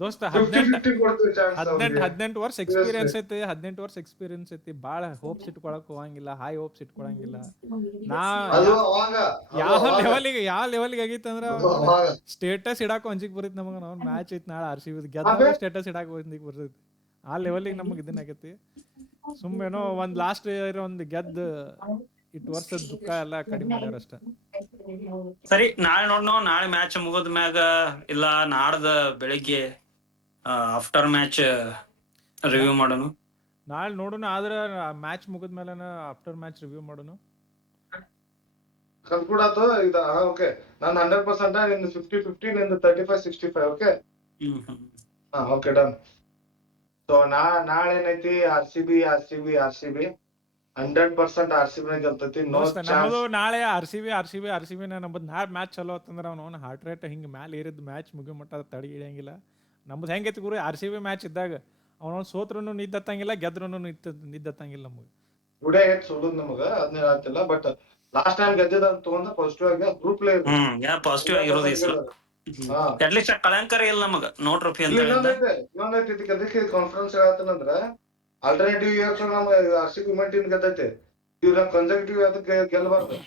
ದೋಸ್ತ 18 ವರ್ಷ ಎಕ್ಸ್ಪೀರಿಯನ್ಸ್ ಐತಿ. 18 ವರ್ಷ ಎಕ್ಸ್ಪೀರಿಯನ್ಸ್ ಐತಿ. ಬಾಳ ಹೋಪ್ಸ್ ಇಟ್ಕೊಳಕ್ ಹೋಗಂಗಿಲ್ಲ, ಹೈ ಹೋಪ್ಸ್ ಇಟ್ಕೊಳಂಗಿಲ್ಲ. ಯಾವ ಲೆವೆಲ್ಗೆ ಆಗೈತಂದ್ರ ಸ್ಟೇಟಸ್ ಇಡಾಕ ಅಂಜಿಕ್ ಬರ್ತೈತಿ ನಮಗ. ನಾವು ಮ್ಯಾಚ್ ಐತಿ ನಾಳೆ RCB ಗೆದ್ದಾಗ ಸ್ಟೇಟಸ್ ಇಡಾಕ ಅಂಜಿಕ್ ಬರ್ತೈತಿ. ಆ ಲೆವೆಲ್ಗೆ ನಮಗ್ ಇದನ್ನ ಆಗೈತಿ. ಸುಮ್ಮನೋ ಒಂದ್ ಲಾಸ್ಟ್ ಇಯರ್ ಒಂದ್ ಗೆದ್ದ ಇಟ್ಟು ವರ್ಷದ ದುಃಖ ಎಲ್ಲ ಕಡಿಮೆ ಮಾಡ್ಯಾರ ಅಷ್ಟ. ಸರಿ, ನಾಳೆ ನೋಡ್ನೋ. ನಾಳೆ ಮ್ಯಾಚ್ ಮುಗಿದ ಮ್ಯಾಗ ಇಲ್ಲ ನಾಡ್ದ ಬೆಳಿಗ್ಗೆ ಆಫ್ಟರ್ ಮ್ಯಾಚ್ ರಿವ್ಯೂ ಮಾಡೋಣ. ನಾಳೆ ನೋಡೋಣ. ಆದ್ರೆ ಮ್ಯಾಚ್ ಮುಗಿದ್ಮೇಲೆ ಆಫ್ಟರ್ ಮ್ಯಾಚ್ ರಿವ್ಯೂ ಮಾಡೋಣ. ಕನ್ಕ್ಲೂಡ್ ಇದು. ಓಕೆ, ನಾನು 100%, ನಿಂದು 50-50, ನಿಂದು 35-65. Okay, okay done. ಸೊ ನಾಳೆ ಏನೈತಿ RCB 100% RCB ನ ಗೆಲ್ತೈತಿ. ನೋ ದೋಸ್ತ ಚಾನ್ಸ್. ನಮ್ಮದು ನಾಳೆ ಆರ್ ಸಿ ಬಿ ನಮ್ಮದು ಮ್ಯಾಚ್ ಚಲೋ ಆತಂದ್ರ ಅವ್ನು ಹಾರ್ಟ್ ರೇಟ್ ಹಿಂಗೆ ಮ್ಯಾಲೆ ಏರಿದ್ ಮ್ಯಾಚ್ ಮುಗಿ ಮಟ್ಟ ತಡಿ ಹಿಡಿಯಂಗಿಲ್ಲ. ನಮ್ದು ಹೆಂಗೈತಿ ಗುರು RCB ಮ್ಯಾಚ್ ಇದ್ದಾಗ ಅವನು ಸೋತ್ರು ನಿದ್ದತ್ತಂಗಿಲ್ಲ, ಗೆದ್ರು ನಿದ್ದತ್ತಂಗಿಲ್ಲ ನಮಗೆ. ಟುಡೇ ಏಟ್ ಸೋಲುದ್ ನಮಗ ಅದನ್ನ ಹೇಳತ್ತಿಲ್ಲ. ಬಟ್ ಲಾಸ್ಟ್ ಟೈಮ್ ಗೆದ್ದಿದ ತಗೊಂಡ ಪಾಸಿಟಿವ್ ಆಗಿ ಗ್ರೂಪ್ ಪ್ಲೇಯರ್. ಪಾಸಿಟಿವ್ ಆಗಿರೋದು ಈ ಸಲ. ಹಾ. ಅಟ್ಲೀಸ್ಟ್ ಕಳಂಕರ ಇಲ್ಲ ನಮಗ ನೋ ಟ್ರೋಫಿ ಅಂತ ಹೇಳಿದ್ದ. ಇನ್ನೊಂದೈತಿ ಇದಕ್ಕೆ ಕಾನ್ಫರೆನ್ಸ್ ಹೇಳತ್ತಂದ್ರ ಆಲ್ಟರ್ನೇಟಿವ್ ಇಯರ್ಸ್ ನಮ್ಮ RCB ವುಮೆನ್ ಟೀಮ್ ಗೆದ್ದೈತೆ. ಇವ್ರ ಕನ್ಸರ್ವೇಟಿವ್ ಅದಕ್ಕೆ ಗೆಲ್ಲಬಾರ್ದು.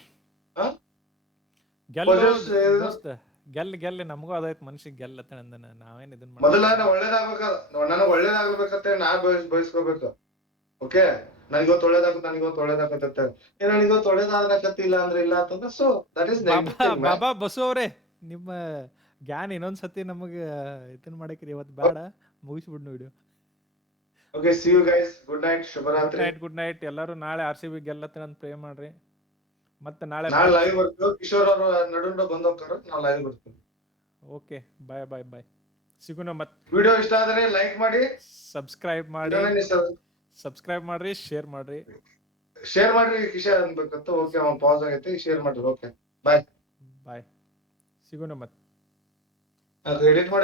ಗೆಲ್ಲಿ ನಮಗೂ ಅದೈತ್ ಮನುಷ್ಯಗ್ ಗೆಲ್ಲತ್ತ ಅಂದನ ನಾವೇನ್ ಇದನ್ನ ಮೊದಲ ನನಗ್ ಒಳ್ಳೇದಾಗ್ಬೇಕಂತ ನಾ ಬಯಸ್ಕೋಬೇಕು. ಓಕೆ, ನನಗಿವತ್ತು ಒಳ್ಳೇದಾಗತ್ತೆ ನನಗಿವತ್ತು ಒಳ್ಳೇದಾಗತ್ತಿಲ್ಲ ಅಂದ್ರೆ ಇಲ್ಲ ಅಂತಂದ್ರೆ ಸೊ ದಟ್ ಇಸ್ ಬಾಬಾ ಬಸು ಅವ್ರೆ, ನಿಮ್ಮ ಜ್ಞಾನ ಇನ್ನೊಂದ್ಸತಿ ನಮಗ ಇದನ್ ಮಾಡಕ್ರಿ ಇವತ್ತು ಬೇಡ, ಮುಗಿಸ್ಬಿಡ್ನು video. Okay, see you guys, good night, ಶುಭರಾತ್ರಿ. ಗುಡ್ ನೈಟ್ ಎಲ್ಲರೂ. ನಾಳೆ RCB ಗೆಲ್ಲತ್ತ ಅಂತ ಪ್ರೇ ಮಾಡ್ರಿ. ಮತ್ತೆ ನಾಳೆ ಲೈವ್ ಬರ್ತೀವಿ. ಕಿಶೋರ್ ಅವರು ನಡುವೆ ಬಂದ್ ಹೋಗ್ತಾರ, ನಾವು ಲೈವ್ ಬರ್ತೀವಿ. ಓಕೆ, ಬಾಯ್ ಸಿಗುಣ. ಮತ್ತೆ ವಿಡಿಯೋ ಇಷ್ಟ ಆದ್ರೆ ಲೈಕ್ ಮಾಡಿ, ಸಬ್ಸ್ಕ್ರೈಬ್ ಮಾಡ್ರಿ, ಶೇರ್ ಮಾಡ್ರಿ. ಕಿಶೋರ್ ಅನ್ಬೇಕಂತ. ಓಕೆ, ಅವ್ನು ಪಾಸ್ ಆಗೈತಿ, ಶೇರ್ ಮಾಡ್ರಿ. ಓಕೆ, ಬಾಯ್. ಸಿಗುಣ ಮತ್ತೆ. ಎಡಿಟ್ ಮಾಡಿ.